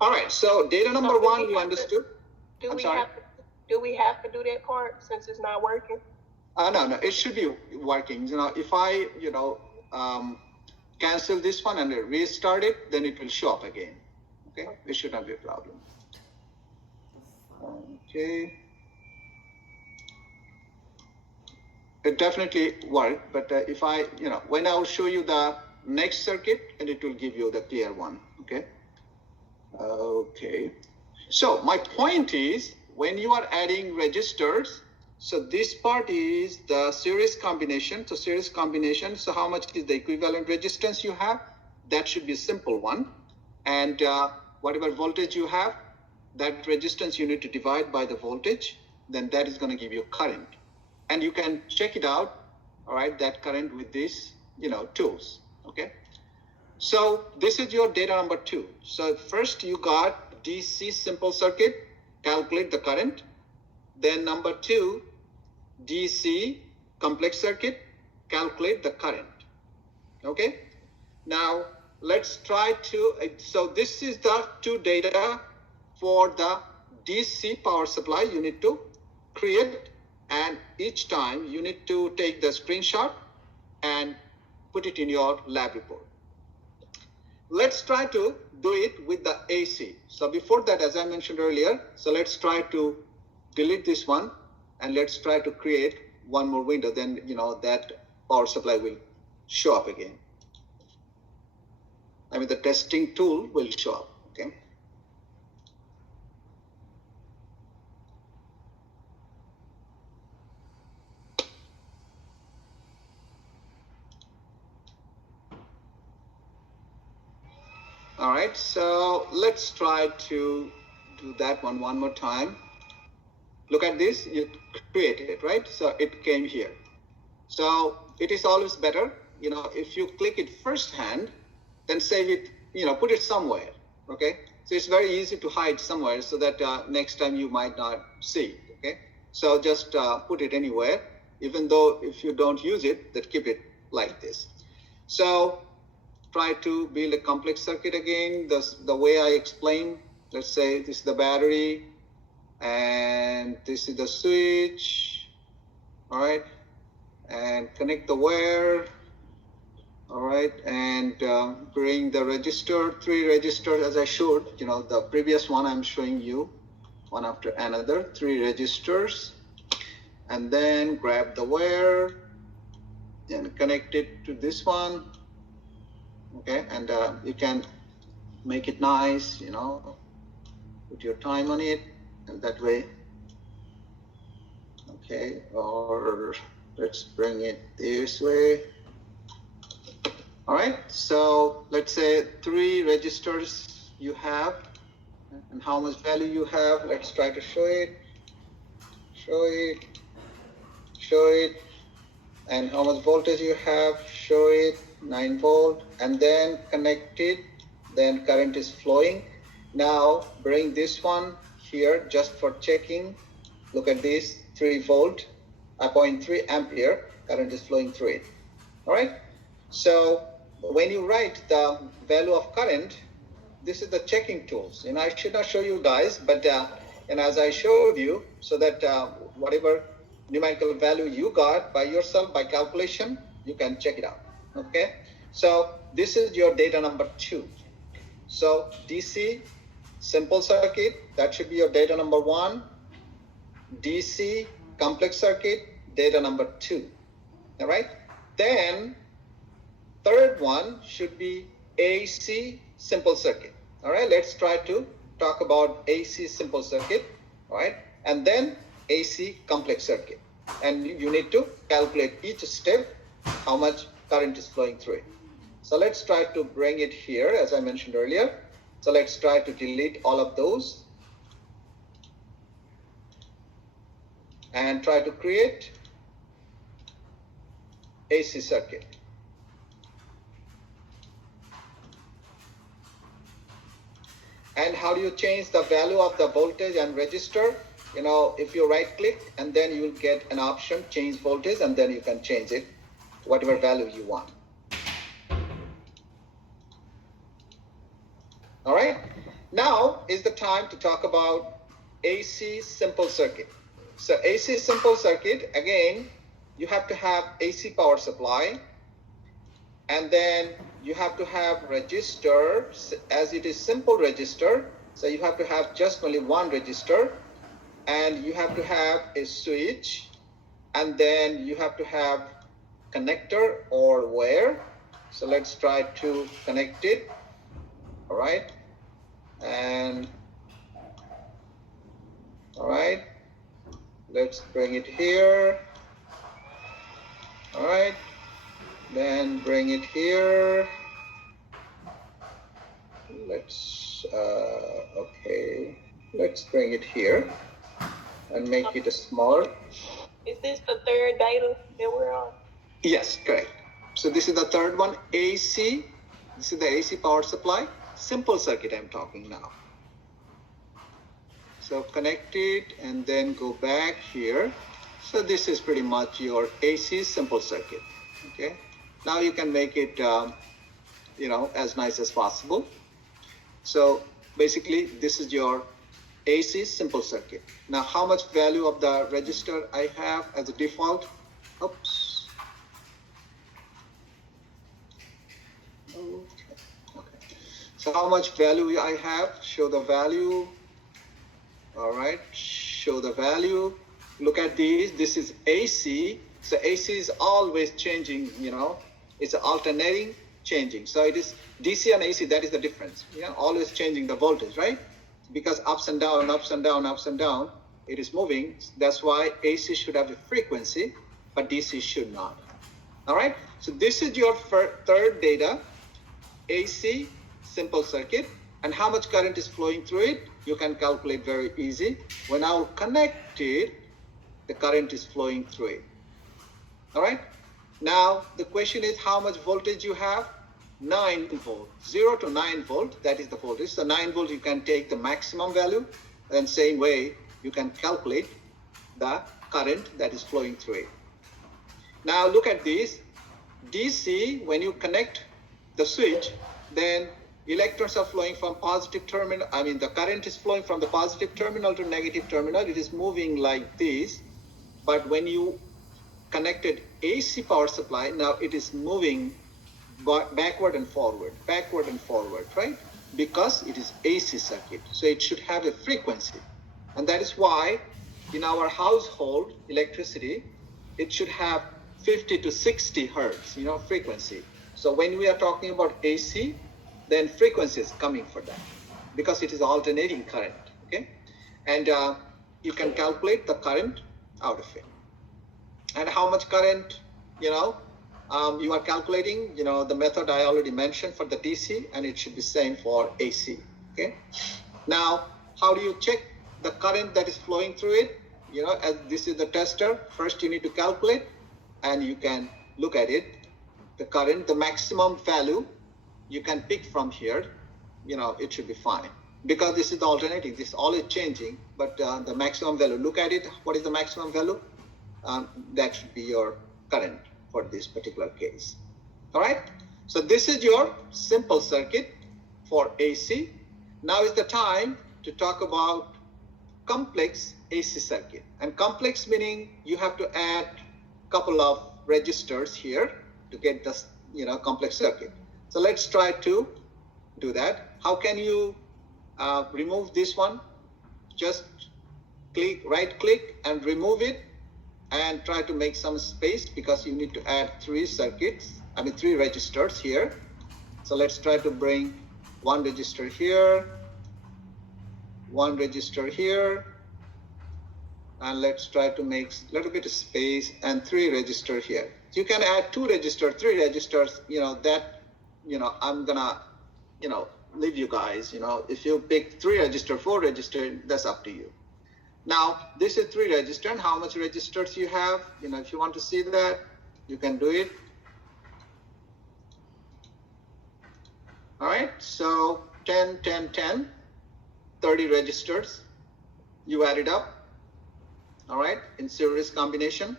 All right, so data number one, you understood? Do we have to do that part since it's not working? No, it should be working. If I cancel this one and restart it, then it will show up again. Okay, it should not be a problem. Okay, it definitely worked, but if I, when I will show you the next circuit, and it will give you the clear one. Okay. Okay. So my point is, when you are adding registers, so this part is the series combination. So series combination. So how much is the equivalent resistance you have? That should be a simple one. And whatever voltage you have, that resistance you need to divide by the voltage. Then that is going to give you current. And you can check it out. All right, that current with these, tools. Okay. So this is your data number 2. So first you got DC simple circuit, calculate the current. Then number 2, DC complex circuit, calculate the current. Okay. Now let's try to, so this is the 2 data for the DC power supply you need to create, and each time you need to take the screenshot and put it in your lab report. Let's try to do it with the AC. So before that, as I mentioned earlier, so let's try to delete this one and let's try to create one more window. Then, that power supply will show up again. I mean, the testing tool will show up, okay? All right, so let's try to do that one more time. Look at this, you created it, right? So it came here. So it is always better, if you click it first hand, then save it, put it somewhere, okay? So it's very easy to hide somewhere so that next time you might not see it, okay? So just put it anywhere, even though if you don't use it, then keep it like this. So try to build a complex circuit again, the way I explained. Let's say this is the battery, and this is the switch, all right? And connect the wire, all right? And bring the register, 3 registers as I showed, the previous one I'm showing you, one after another, 3 registers. And then grab the wire and connect it to this one. Okay, and you can make it nice, put your time on it, and that way. Okay, or let's bring it this way. All right, so let's say 3 registers you have, and how much value you have. Let's try to show it, and how much voltage you have, show it, 9 volt, and then connect it, then current is flowing. Now bring this one here just for checking. Look at this, 3 volt, 0.3 ampere, current is flowing through it. All right, so when you write the value of current, this is the checking tools. I should not show you guys, but and as I showed you, so that whatever numerical value you got by yourself, by calculation, you can check it out. Okay, so this is your data number 2. So DC simple circuit, that should be your data number 1. DC complex circuit, data number 2. All right, then third one should be AC simple circuit. All right, let's try to talk about AC simple circuit. All right, and then AC complex circuit, and you need to calculate each step how much current is flowing through it. So let's try to bring it here, as I mentioned earlier. So let's try to delete all of those and try to create AC circuit. And how do you change the value of the voltage and register? If you right click, and then you will get an option, change voltage, and then you can change it, whatever value you want. All right, now is the time to talk about AC simple circuit. So AC simple circuit, again, you have to have AC power supply, and then you have to have register, as it is simple register, so you have to have just only 1 register, and you have to have a switch, and then you have to have connector or wire. So let's try to connect it. All right, and all right, let's bring it here. All right, then bring it here. Let's okay, let's bring it here and make it smaller. Is this the third data that we're on? Yes, correct. So this is the third one, AC. This is the AC power supply. Simple circuit I'm talking now. So connect it and then go back here. So this is pretty much your AC simple circuit. Okay. Now you can make it, as nice as possible. So basically this is your AC simple circuit. Now how much value of the register I have as a default? Oops. So how much value I have? Show the value. All right, show the value. Look at these. This is AC. So AC is always changing, you know. It's alternating, changing. So it is DC and AC, that is the difference. You know, always changing the voltage, right? Because ups and down, ups and down, ups and down, it is moving. That's why AC should have a frequency, but DC should not. All right, so this is your third data, AC, simple circuit, and how much current is flowing through it, you can calculate very easy. When now connected, the current is flowing through it. All right, now the question is how much voltage you have? 9 volt, 0 to 9 volt, that is the voltage. So 9 volt, you can take the maximum value, and same way, you can calculate the current that is flowing through it. Now look at this. DC, when you connect the switch, then electrons are flowing from positive terminal. I mean, the current is flowing from the positive terminal to negative terminal. It is moving like this. But when you connected AC power supply, now it is moving backward and forward, right? Because it is AC circuit. So it should have a frequency. And that is why in our household electricity, it should have 50 to 60 hertz, you know, frequency. So when we are talking about AC, then frequency is coming for that because it is alternating current, okay? And you can calculate the current out of it. And how much current, you know, you are calculating, you know, the method I already mentioned for the DC, and it should be same for AC, okay? Now, how do you check the current that is flowing through it? You know, as this is the tester, first you need to calculate, and you can look at it, the current, the maximum value, you can pick from here, you know, it should be fine. Because this is the alternating, this is always changing, but the maximum value, look at it, what is the maximum value? That should be your current for this particular case. All right, so this is your simple circuit for AC. Now is the time to talk about complex AC circuit. And complex meaning you have to add a couple of registers here to get this, you know, complex circuit. So let's try to do that. How can you remove this one? Just right click and remove it, and try to make some space because you need to add 3 registers here. So let's try to bring 1 register here, 1 register here, and let's try to make a little bit of space and 3 register here. You can add 2 registers, 3 registers, you know, that, you know, I'm gonna, you know, leave you guys, you know, if you pick 3 register, 4 register, that's up to you. Now, this is 3 register, and how much registers you have, you know, if you want to see that, you can do it. All right, so 10, 10, 10, 30 registers, you add it up, all right, in series combination.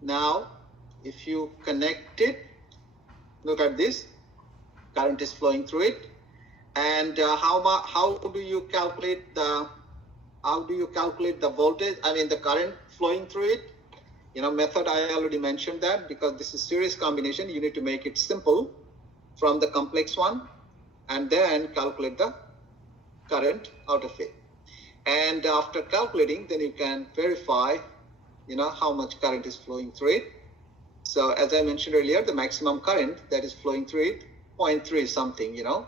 Now, if you connect it, look at this, current is flowing through it. And how do you calculate the voltage, I mean the current flowing through it? You know, method I already mentioned that, because this is series combination, you need to make it simple from the complex one, and then calculate the current out of it. And after calculating, then you can verify, you know, how much current is flowing through it. So as I mentioned earlier, the maximum current that is flowing through it, 0.3 something, you know,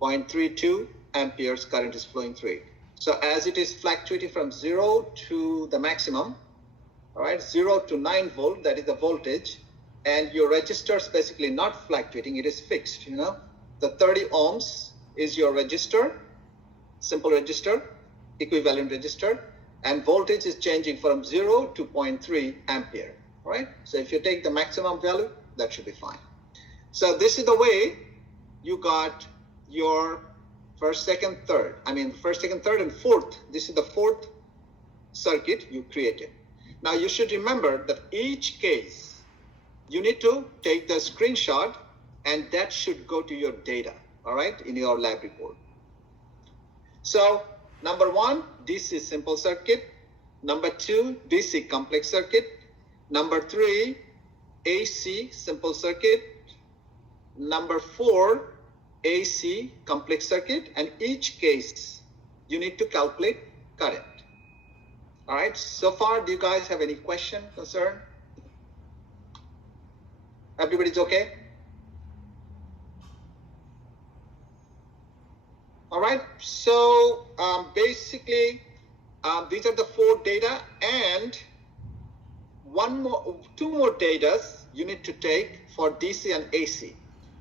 0.32 amperes current is flowing through it. So as it is fluctuating from 0 to the maximum, all right, 0 to 9 volt, that is the voltage, and your register is basically not fluctuating, it is fixed, you know. The 30 ohms is your register, simple register, equivalent register, and voltage is changing from 0 to 0.3 ampere, all right? So if you take the maximum value, that should be fine. So this is the way you got your first, second, third, and fourth. This is the 4th circuit you created. Now you should remember that each case, you need to take the screenshot, and that should go to your data, all right, in your lab report. So number 1, DC simple circuit. Number 2, DC complex circuit. Number 3, AC simple circuit. Number 4, AC complex circuit, and each case you need to calculate current. All right, so far, do you guys have any question, concern? Everybody's okay? All right, so basically, these are the 4 data, and two more data you need to take for DC and AC.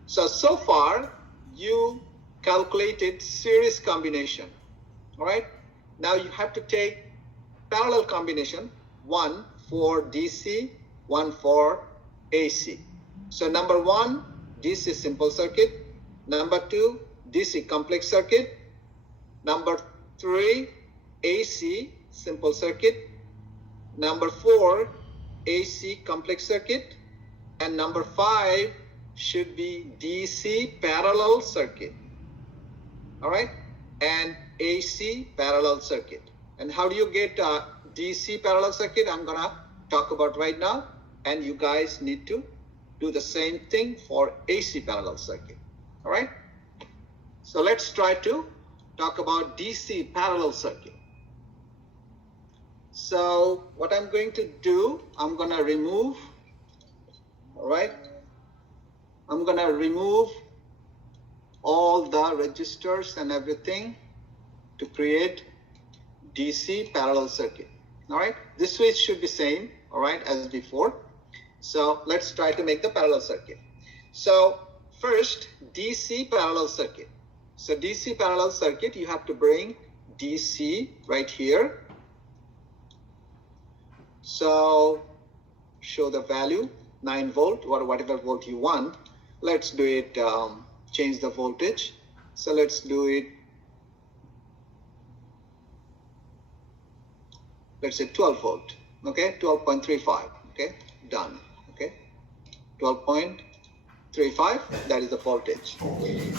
So far, you calculated series combination. All right, now you have to take parallel combination, one for DC, one for AC. So number 1, DC simple circuit. Number 2, DC complex circuit. Number 3, AC simple circuit. Number 4, AC complex circuit. And number 5 should be DC parallel circuit. All right, and AC parallel circuit. And how do you get DC parallel circuit? I'm gonna talk about right now, and you guys need to do the same thing for AC parallel circuit. All right, so let's try to talk about DC parallel circuit. So what I'm going to do, I'm gonna remove, all right, I'm gonna remove all the resistors and everything to create DC parallel circuit. All right, this switch should be same, all right, as before. So let's try to make the parallel circuit. So first, DC parallel circuit. So DC parallel circuit, you have to bring DC right here. So show the value 9 volt or whatever volt you want. Let's do it, change the voltage. So let's do it, let's say 12 volt, okay, 12.35, okay, done, okay, 12.35, that is the voltage.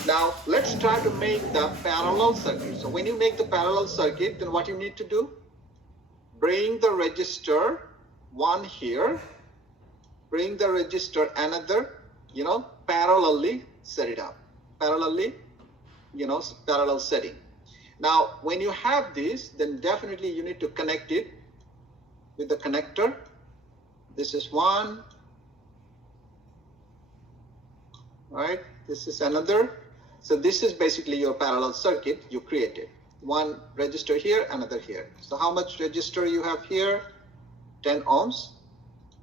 Now, let's try to make the parallel circuit. So when you make the parallel circuit, then what you need to do, bring the resistor 1 here, bring the resistor another, parallelly set it up, parallelly, parallel setting. Now, when you have this, then definitely you need to connect it with the connector. This is 1, right? This is another. So this is basically your parallel circuit you created. 1 resistor here, another here. So how much resistor you have here? 10 ohms.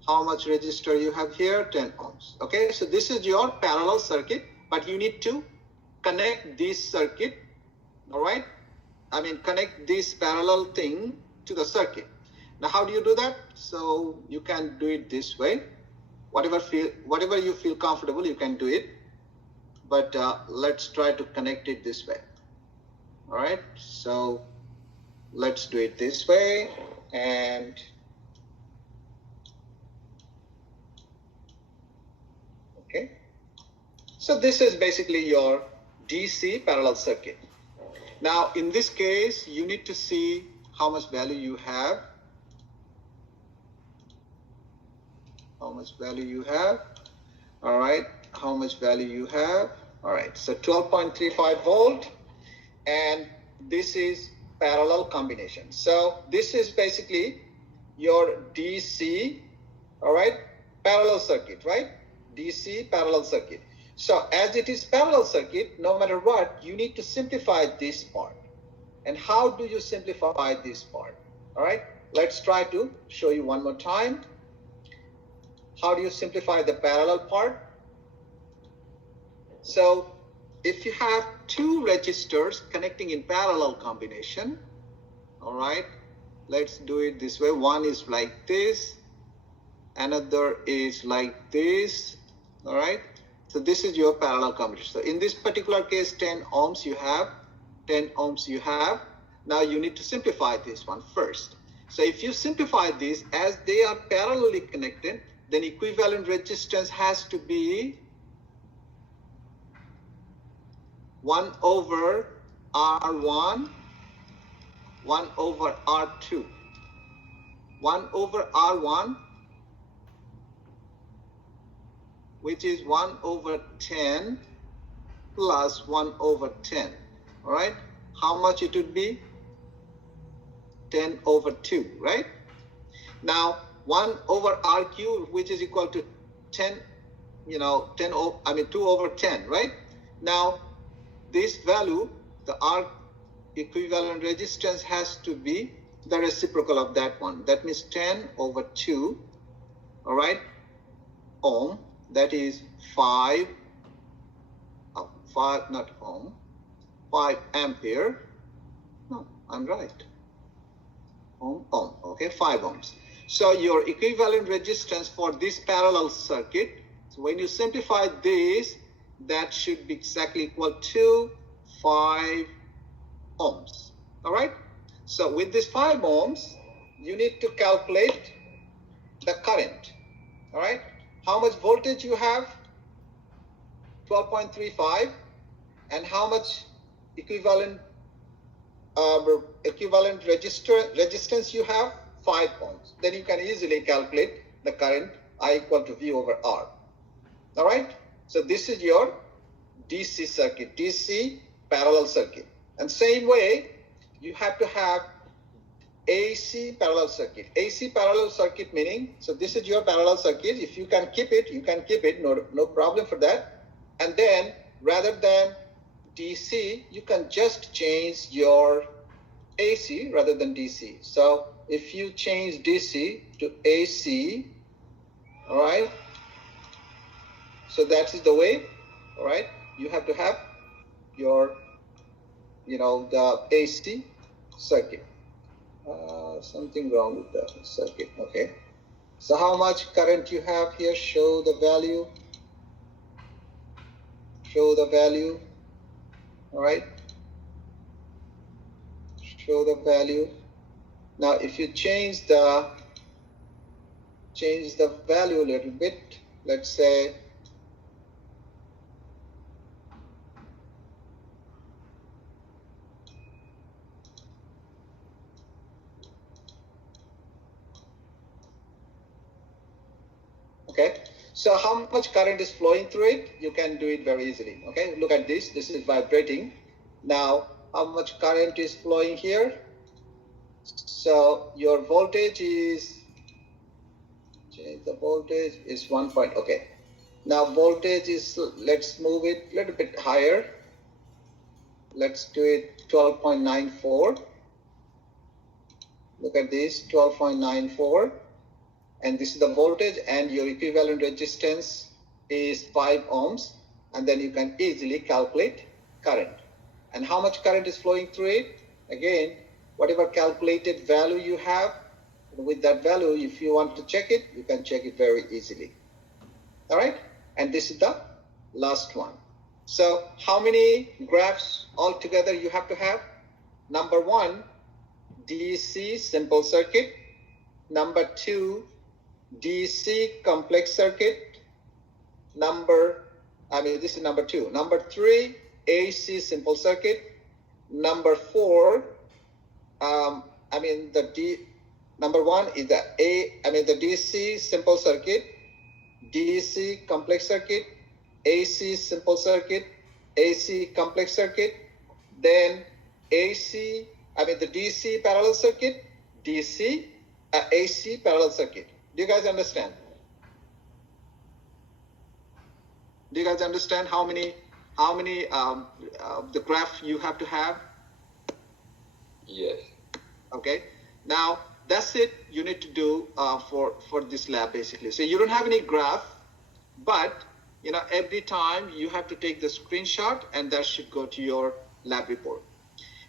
How much resistor you have here? 10 ohms. Okay, so this is your parallel circuit, but you need to connect this circuit, all right? I mean, connect this parallel thing to the circuit. Now, how do you do that? So you can do it this way. Whatever you feel comfortable, you can do it. But let's try to connect it this way. All right. So let's do it this way. And okay. So this is basically your DC parallel circuit. Now, in this case, you need to see how much value you have. How much value you have. All right. How much value you have. All right. So 12.35 volt. And this is parallel combination. So this is basically your DC, all right, parallel circuit, right? DC parallel circuit. So as it is parallel circuit, no matter what, you need to simplify this part. And how do you simplify this part? All right, let's try to show you one more time. How do you simplify the parallel part? So if you have 2 resistors connecting in parallel combination, all right, let's do it this way. One is like this, another is like this, all right? So this is your parallel combination. So in this particular case, 10 ohms you have, 10 ohms you have. Now you need to simplify this one first. So if you simplify this, as they are parallelly connected, then equivalent resistance has to be 1 over R1, 1 over R2. 1 over R1, which is 1 over 10 plus 1 over 10. All right? How much it would be? 10 over 2, right? Now, 1 over r cubed, which is equal to 10, 2 over 10, right? Now, this value, the R equivalent resistance has to be the reciprocal of that one. That means 10 over 2, all right, ohm, that is 5 ampere. No, I'm right. Ohm, okay, 5 ohms. So your equivalent resistance for this parallel circuit, so when you simplify this, that should be exactly equal to 5 ohms. All right. So with this 5 ohms, you need to calculate the current. All right. How much voltage you have? 12.35. And how much equivalent resistance you have? 5 ohms. Then you can easily calculate the current I equal to V over R. All right. So this is your DC circuit, DC parallel circuit. And same way, you have to have AC parallel circuit. AC parallel circuit meaning, so this is your parallel circuit. If you can keep it, you can keep it. No problem for that. And then rather than DC, you can just change your AC rather than DC. So if you change DC to AC, all right, so that is the way, all right, you have to have your, the AC circuit. Something wrong with the circuit, okay. So how much current you have here? Show the value. Show the value, all right. Show the value. Now, if you change the value a little bit, let's say okay. So how much current is flowing through it? You can do it very easily. Okay, look at this. This is vibrating. Now, how much current is flowing here? So your voltage is, change the voltage is 1 point. Okay. Now voltage is, let's move it a little bit higher. Let's do it 12.94. Look at this, 12.94. And this is the voltage, and your equivalent resistance is 5 ohms. And then you can easily calculate current. And how much current is flowing through it? Again, whatever calculated value you have, with that value, if you want to check it, you can check it very easily. All right? And this is the last one. So how many graphs altogether you have to have? Number 1, DC simple circuit. Number 2, DC complex circuit. This is number 2. Number 3, AC simple circuit. Number 4, number 1 is the DC simple circuit, DC complex circuit, AC simple circuit, AC complex circuit, then the DC parallel circuit, AC parallel circuit. Do you guys understand? Do you guys understand how many the graph you have to have? Yes. Okay. Now that's it. You need to do for this lab basically. So you don't have any graph, but every time you have to take the screenshot, and that should go to your lab report.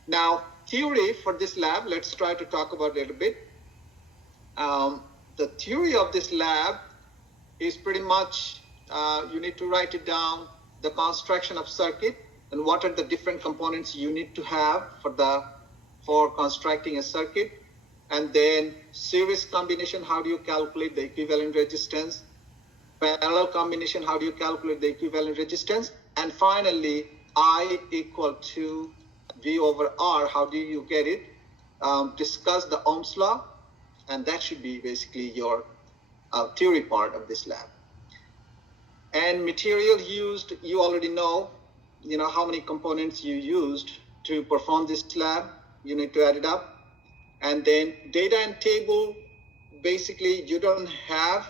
Now theory for this lab, let's try to talk about it a little bit. The theory of this lab is pretty much you need to write it down, the construction of circuit and what are the different components you need to have for constructing a circuit, and then series combination, how do you calculate the equivalent resistance, parallel combination, how do you calculate the equivalent resistance, and finally I equal to V over R, how do you get it, discuss the Ohm's law, and that should be basically your theory part of this lab. And material used, you already know, how many components you used to perform this lab. You need to add it up. And then data and table, basically you don't have,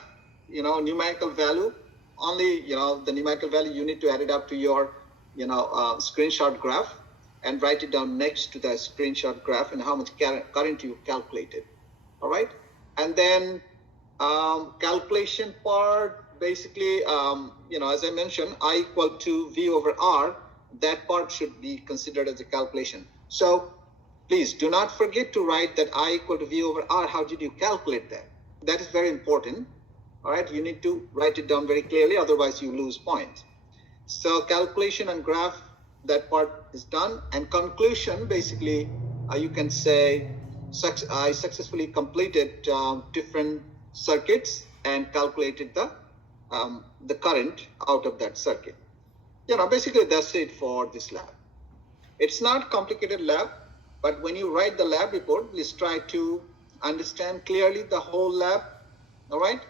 numerical value. Only, the numerical value, you need to add it up to your, screenshot graph and write it down next to the screenshot graph and how much current you calculated. All right. And then calculation part, basically, as I mentioned, I equal to V over R, that part should be considered as a calculation. So please do not forget to write that I equal to V over R. How did you calculate that? That is very important. All right, you need to write it down very clearly, otherwise you lose points. So calculation and graph, that part is done. And conclusion, basically, you can say, I successfully completed different circuits and calculated the current out of that circuit. Basically that's it for this lab. It's not complicated lab, but when you write the lab report, please try to understand clearly the whole lab, all right?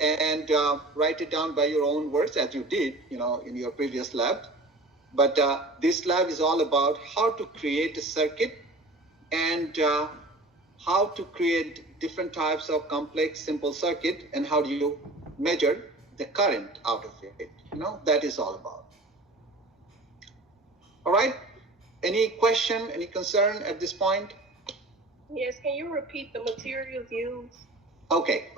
And write it down by your own words as you did, in your previous lab. But this lab is all about how to create a circuit and how to create different types of complex, simple circuit, and how do you measure the current out of it. That is all about. All right. Any question, any concern at this point? Yes, can you repeat the materials used? Okay.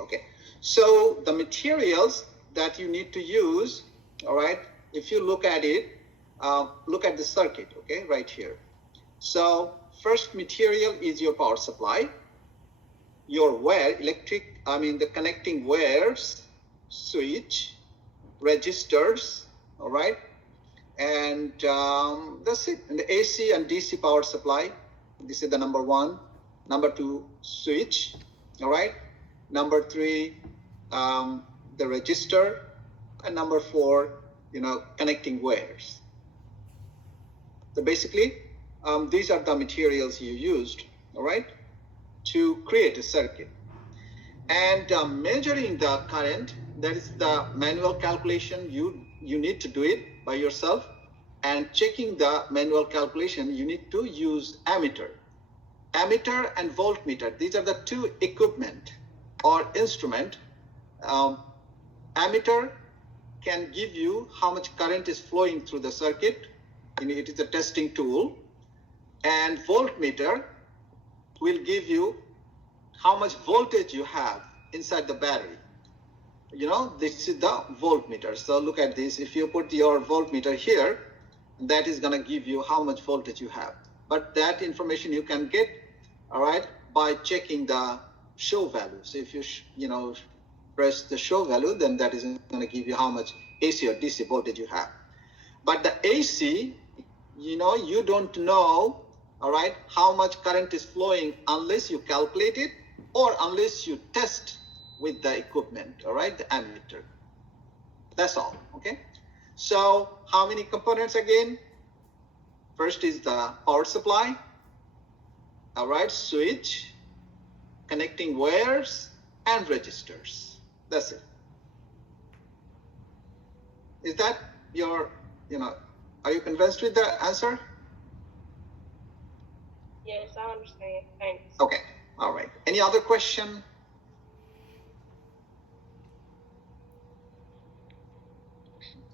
So the materials that you need to use, all right, if you look at it, look at the circuit, okay, right here. So first material is your power supply, your wire, the connecting wires, switch, registers, all right, and that's it. And the AC and DC power supply, this is the number 1. Number 2, switch, all right. Number 3, the register, and number 4, connecting wires. So basically, these are the materials you used, all right, to create a circuit. And measuring the current, that is the manual calculation. You need to do it by yourself. And checking the manual calculation, you need to use ammeter. Ammeter and voltmeter, these are the two equipment or instrument. Ammeter can give you how much current is flowing through the circuit. It is a testing tool. And voltmeter will give you how much voltage you have inside the battery. This is the voltmeter. So look at this. If you put your voltmeter here, that is going to give you how much voltage you have. But that information you can get, all right, by checking the show value. So if you, press the show value, then that is going to give you how much AC or DC voltage you have. But the AC, you don't know, all right, how much current is flowing unless you calculate it or unless you test with the equipment, all right, the ammeter. That's all, okay? So how many components again? First is the power supply, all right, switch, connecting wires, and registers. That's it. Is that your, are you convinced with the answer? Yes, I understand. Thanks. Okay, all right. Any other question?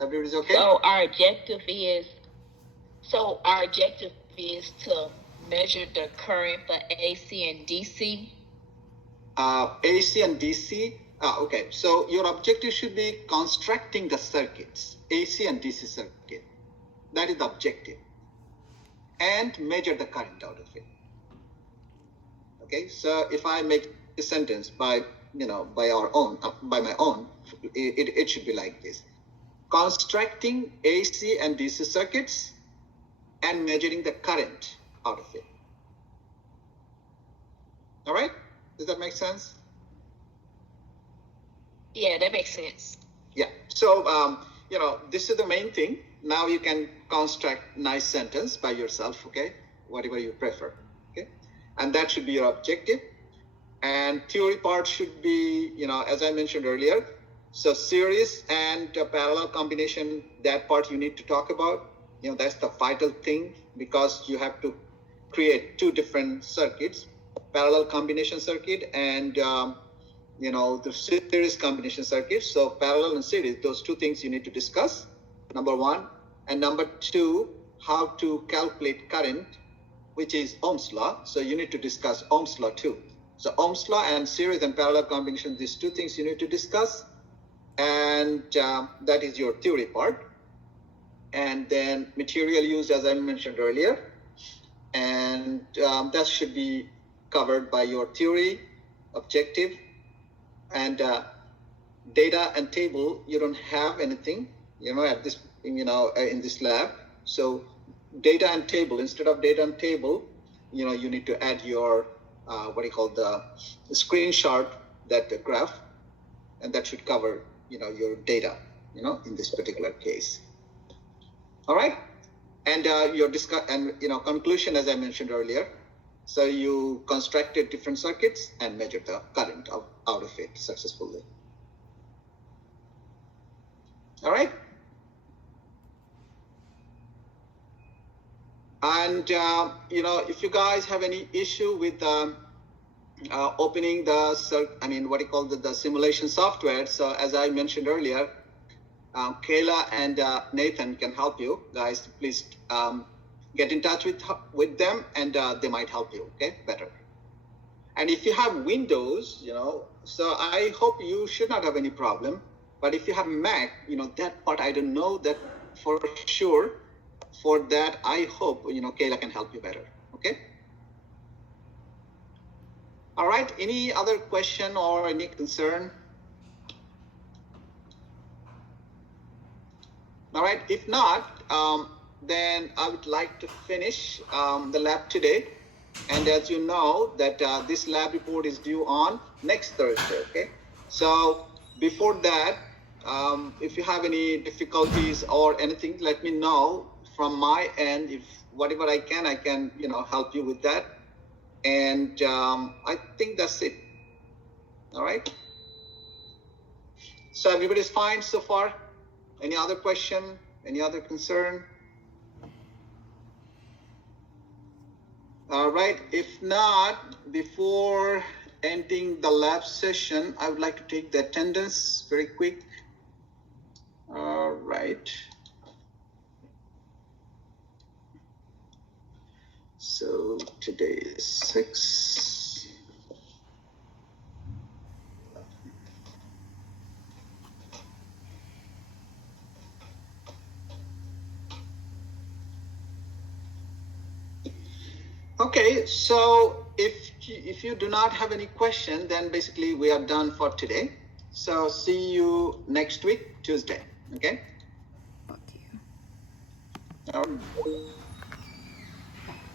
Everybody's okay? So our objective is to measure the current for AC and DC. AC and DC. Okay, so your objective should be constructing the circuits, AC and DC circuit. That is the objective. And measure the current out of it. Okay, so if I make a sentence by my own, it should be like this: constructing AC and DC circuits and measuring the current out of it. All right, does that make sense? Yeah, that makes sense. Yeah. So this is the main thing. Now you can construct nice sentence by yourself, okay? Whatever you prefer, okay? And that should be your objective. And theory part should be, as I mentioned earlier, so series and parallel combination, that part you need to talk about. That's the vital thing, because you have to create two different circuits, parallel combination circuit and the series combination circuit. So parallel and series, those two things you need to discuss, number one. And number two, how to calculate current, which is Ohm's law. So you need to discuss Ohm's law too. So Ohm's law and series and parallel combination, these two things you need to discuss. And that is your theory part. And then material used, as I mentioned earlier. And that should be covered by your theory, objective, and data and table. You don't have anything, at this, in this lab. So data and table, instead of data and table, you need to add your, the screenshot, that graph, and that should cover, your data, in this particular case. All right. And your conclusion, as I mentioned earlier. So you constructed different circuits and measured the current out of it successfully. All right. And if you guys have any issue with opening the simulation software, so as I mentioned earlier, Kayla and Nathan can help you guys. Please get in touch with them, and they might help you, okay, better. And if you have Windows, so I hope you should not have any problem. But if you have Mac, that part I don't know that for sure. For that, I hope, Kayla can help you better, okay? All right, any other question or any concern? All right, if not, then I would like to finish the lab today. And as you know, that this lab report is due on next Thursday, okay? So before that, if you have any difficulties or anything, let me know from my end. If whatever I can, help you with that. And I think that's it. All right. So everybody's fine so far? Any other question? Any other concern? All right. If not, before ending the lab session, I would like to take the attendance very quick. All right. So today is 6. Okay, so if you do not have any question, then basically we are done for today. So see you next week, Tuesday. Okay? Fuck you. All right.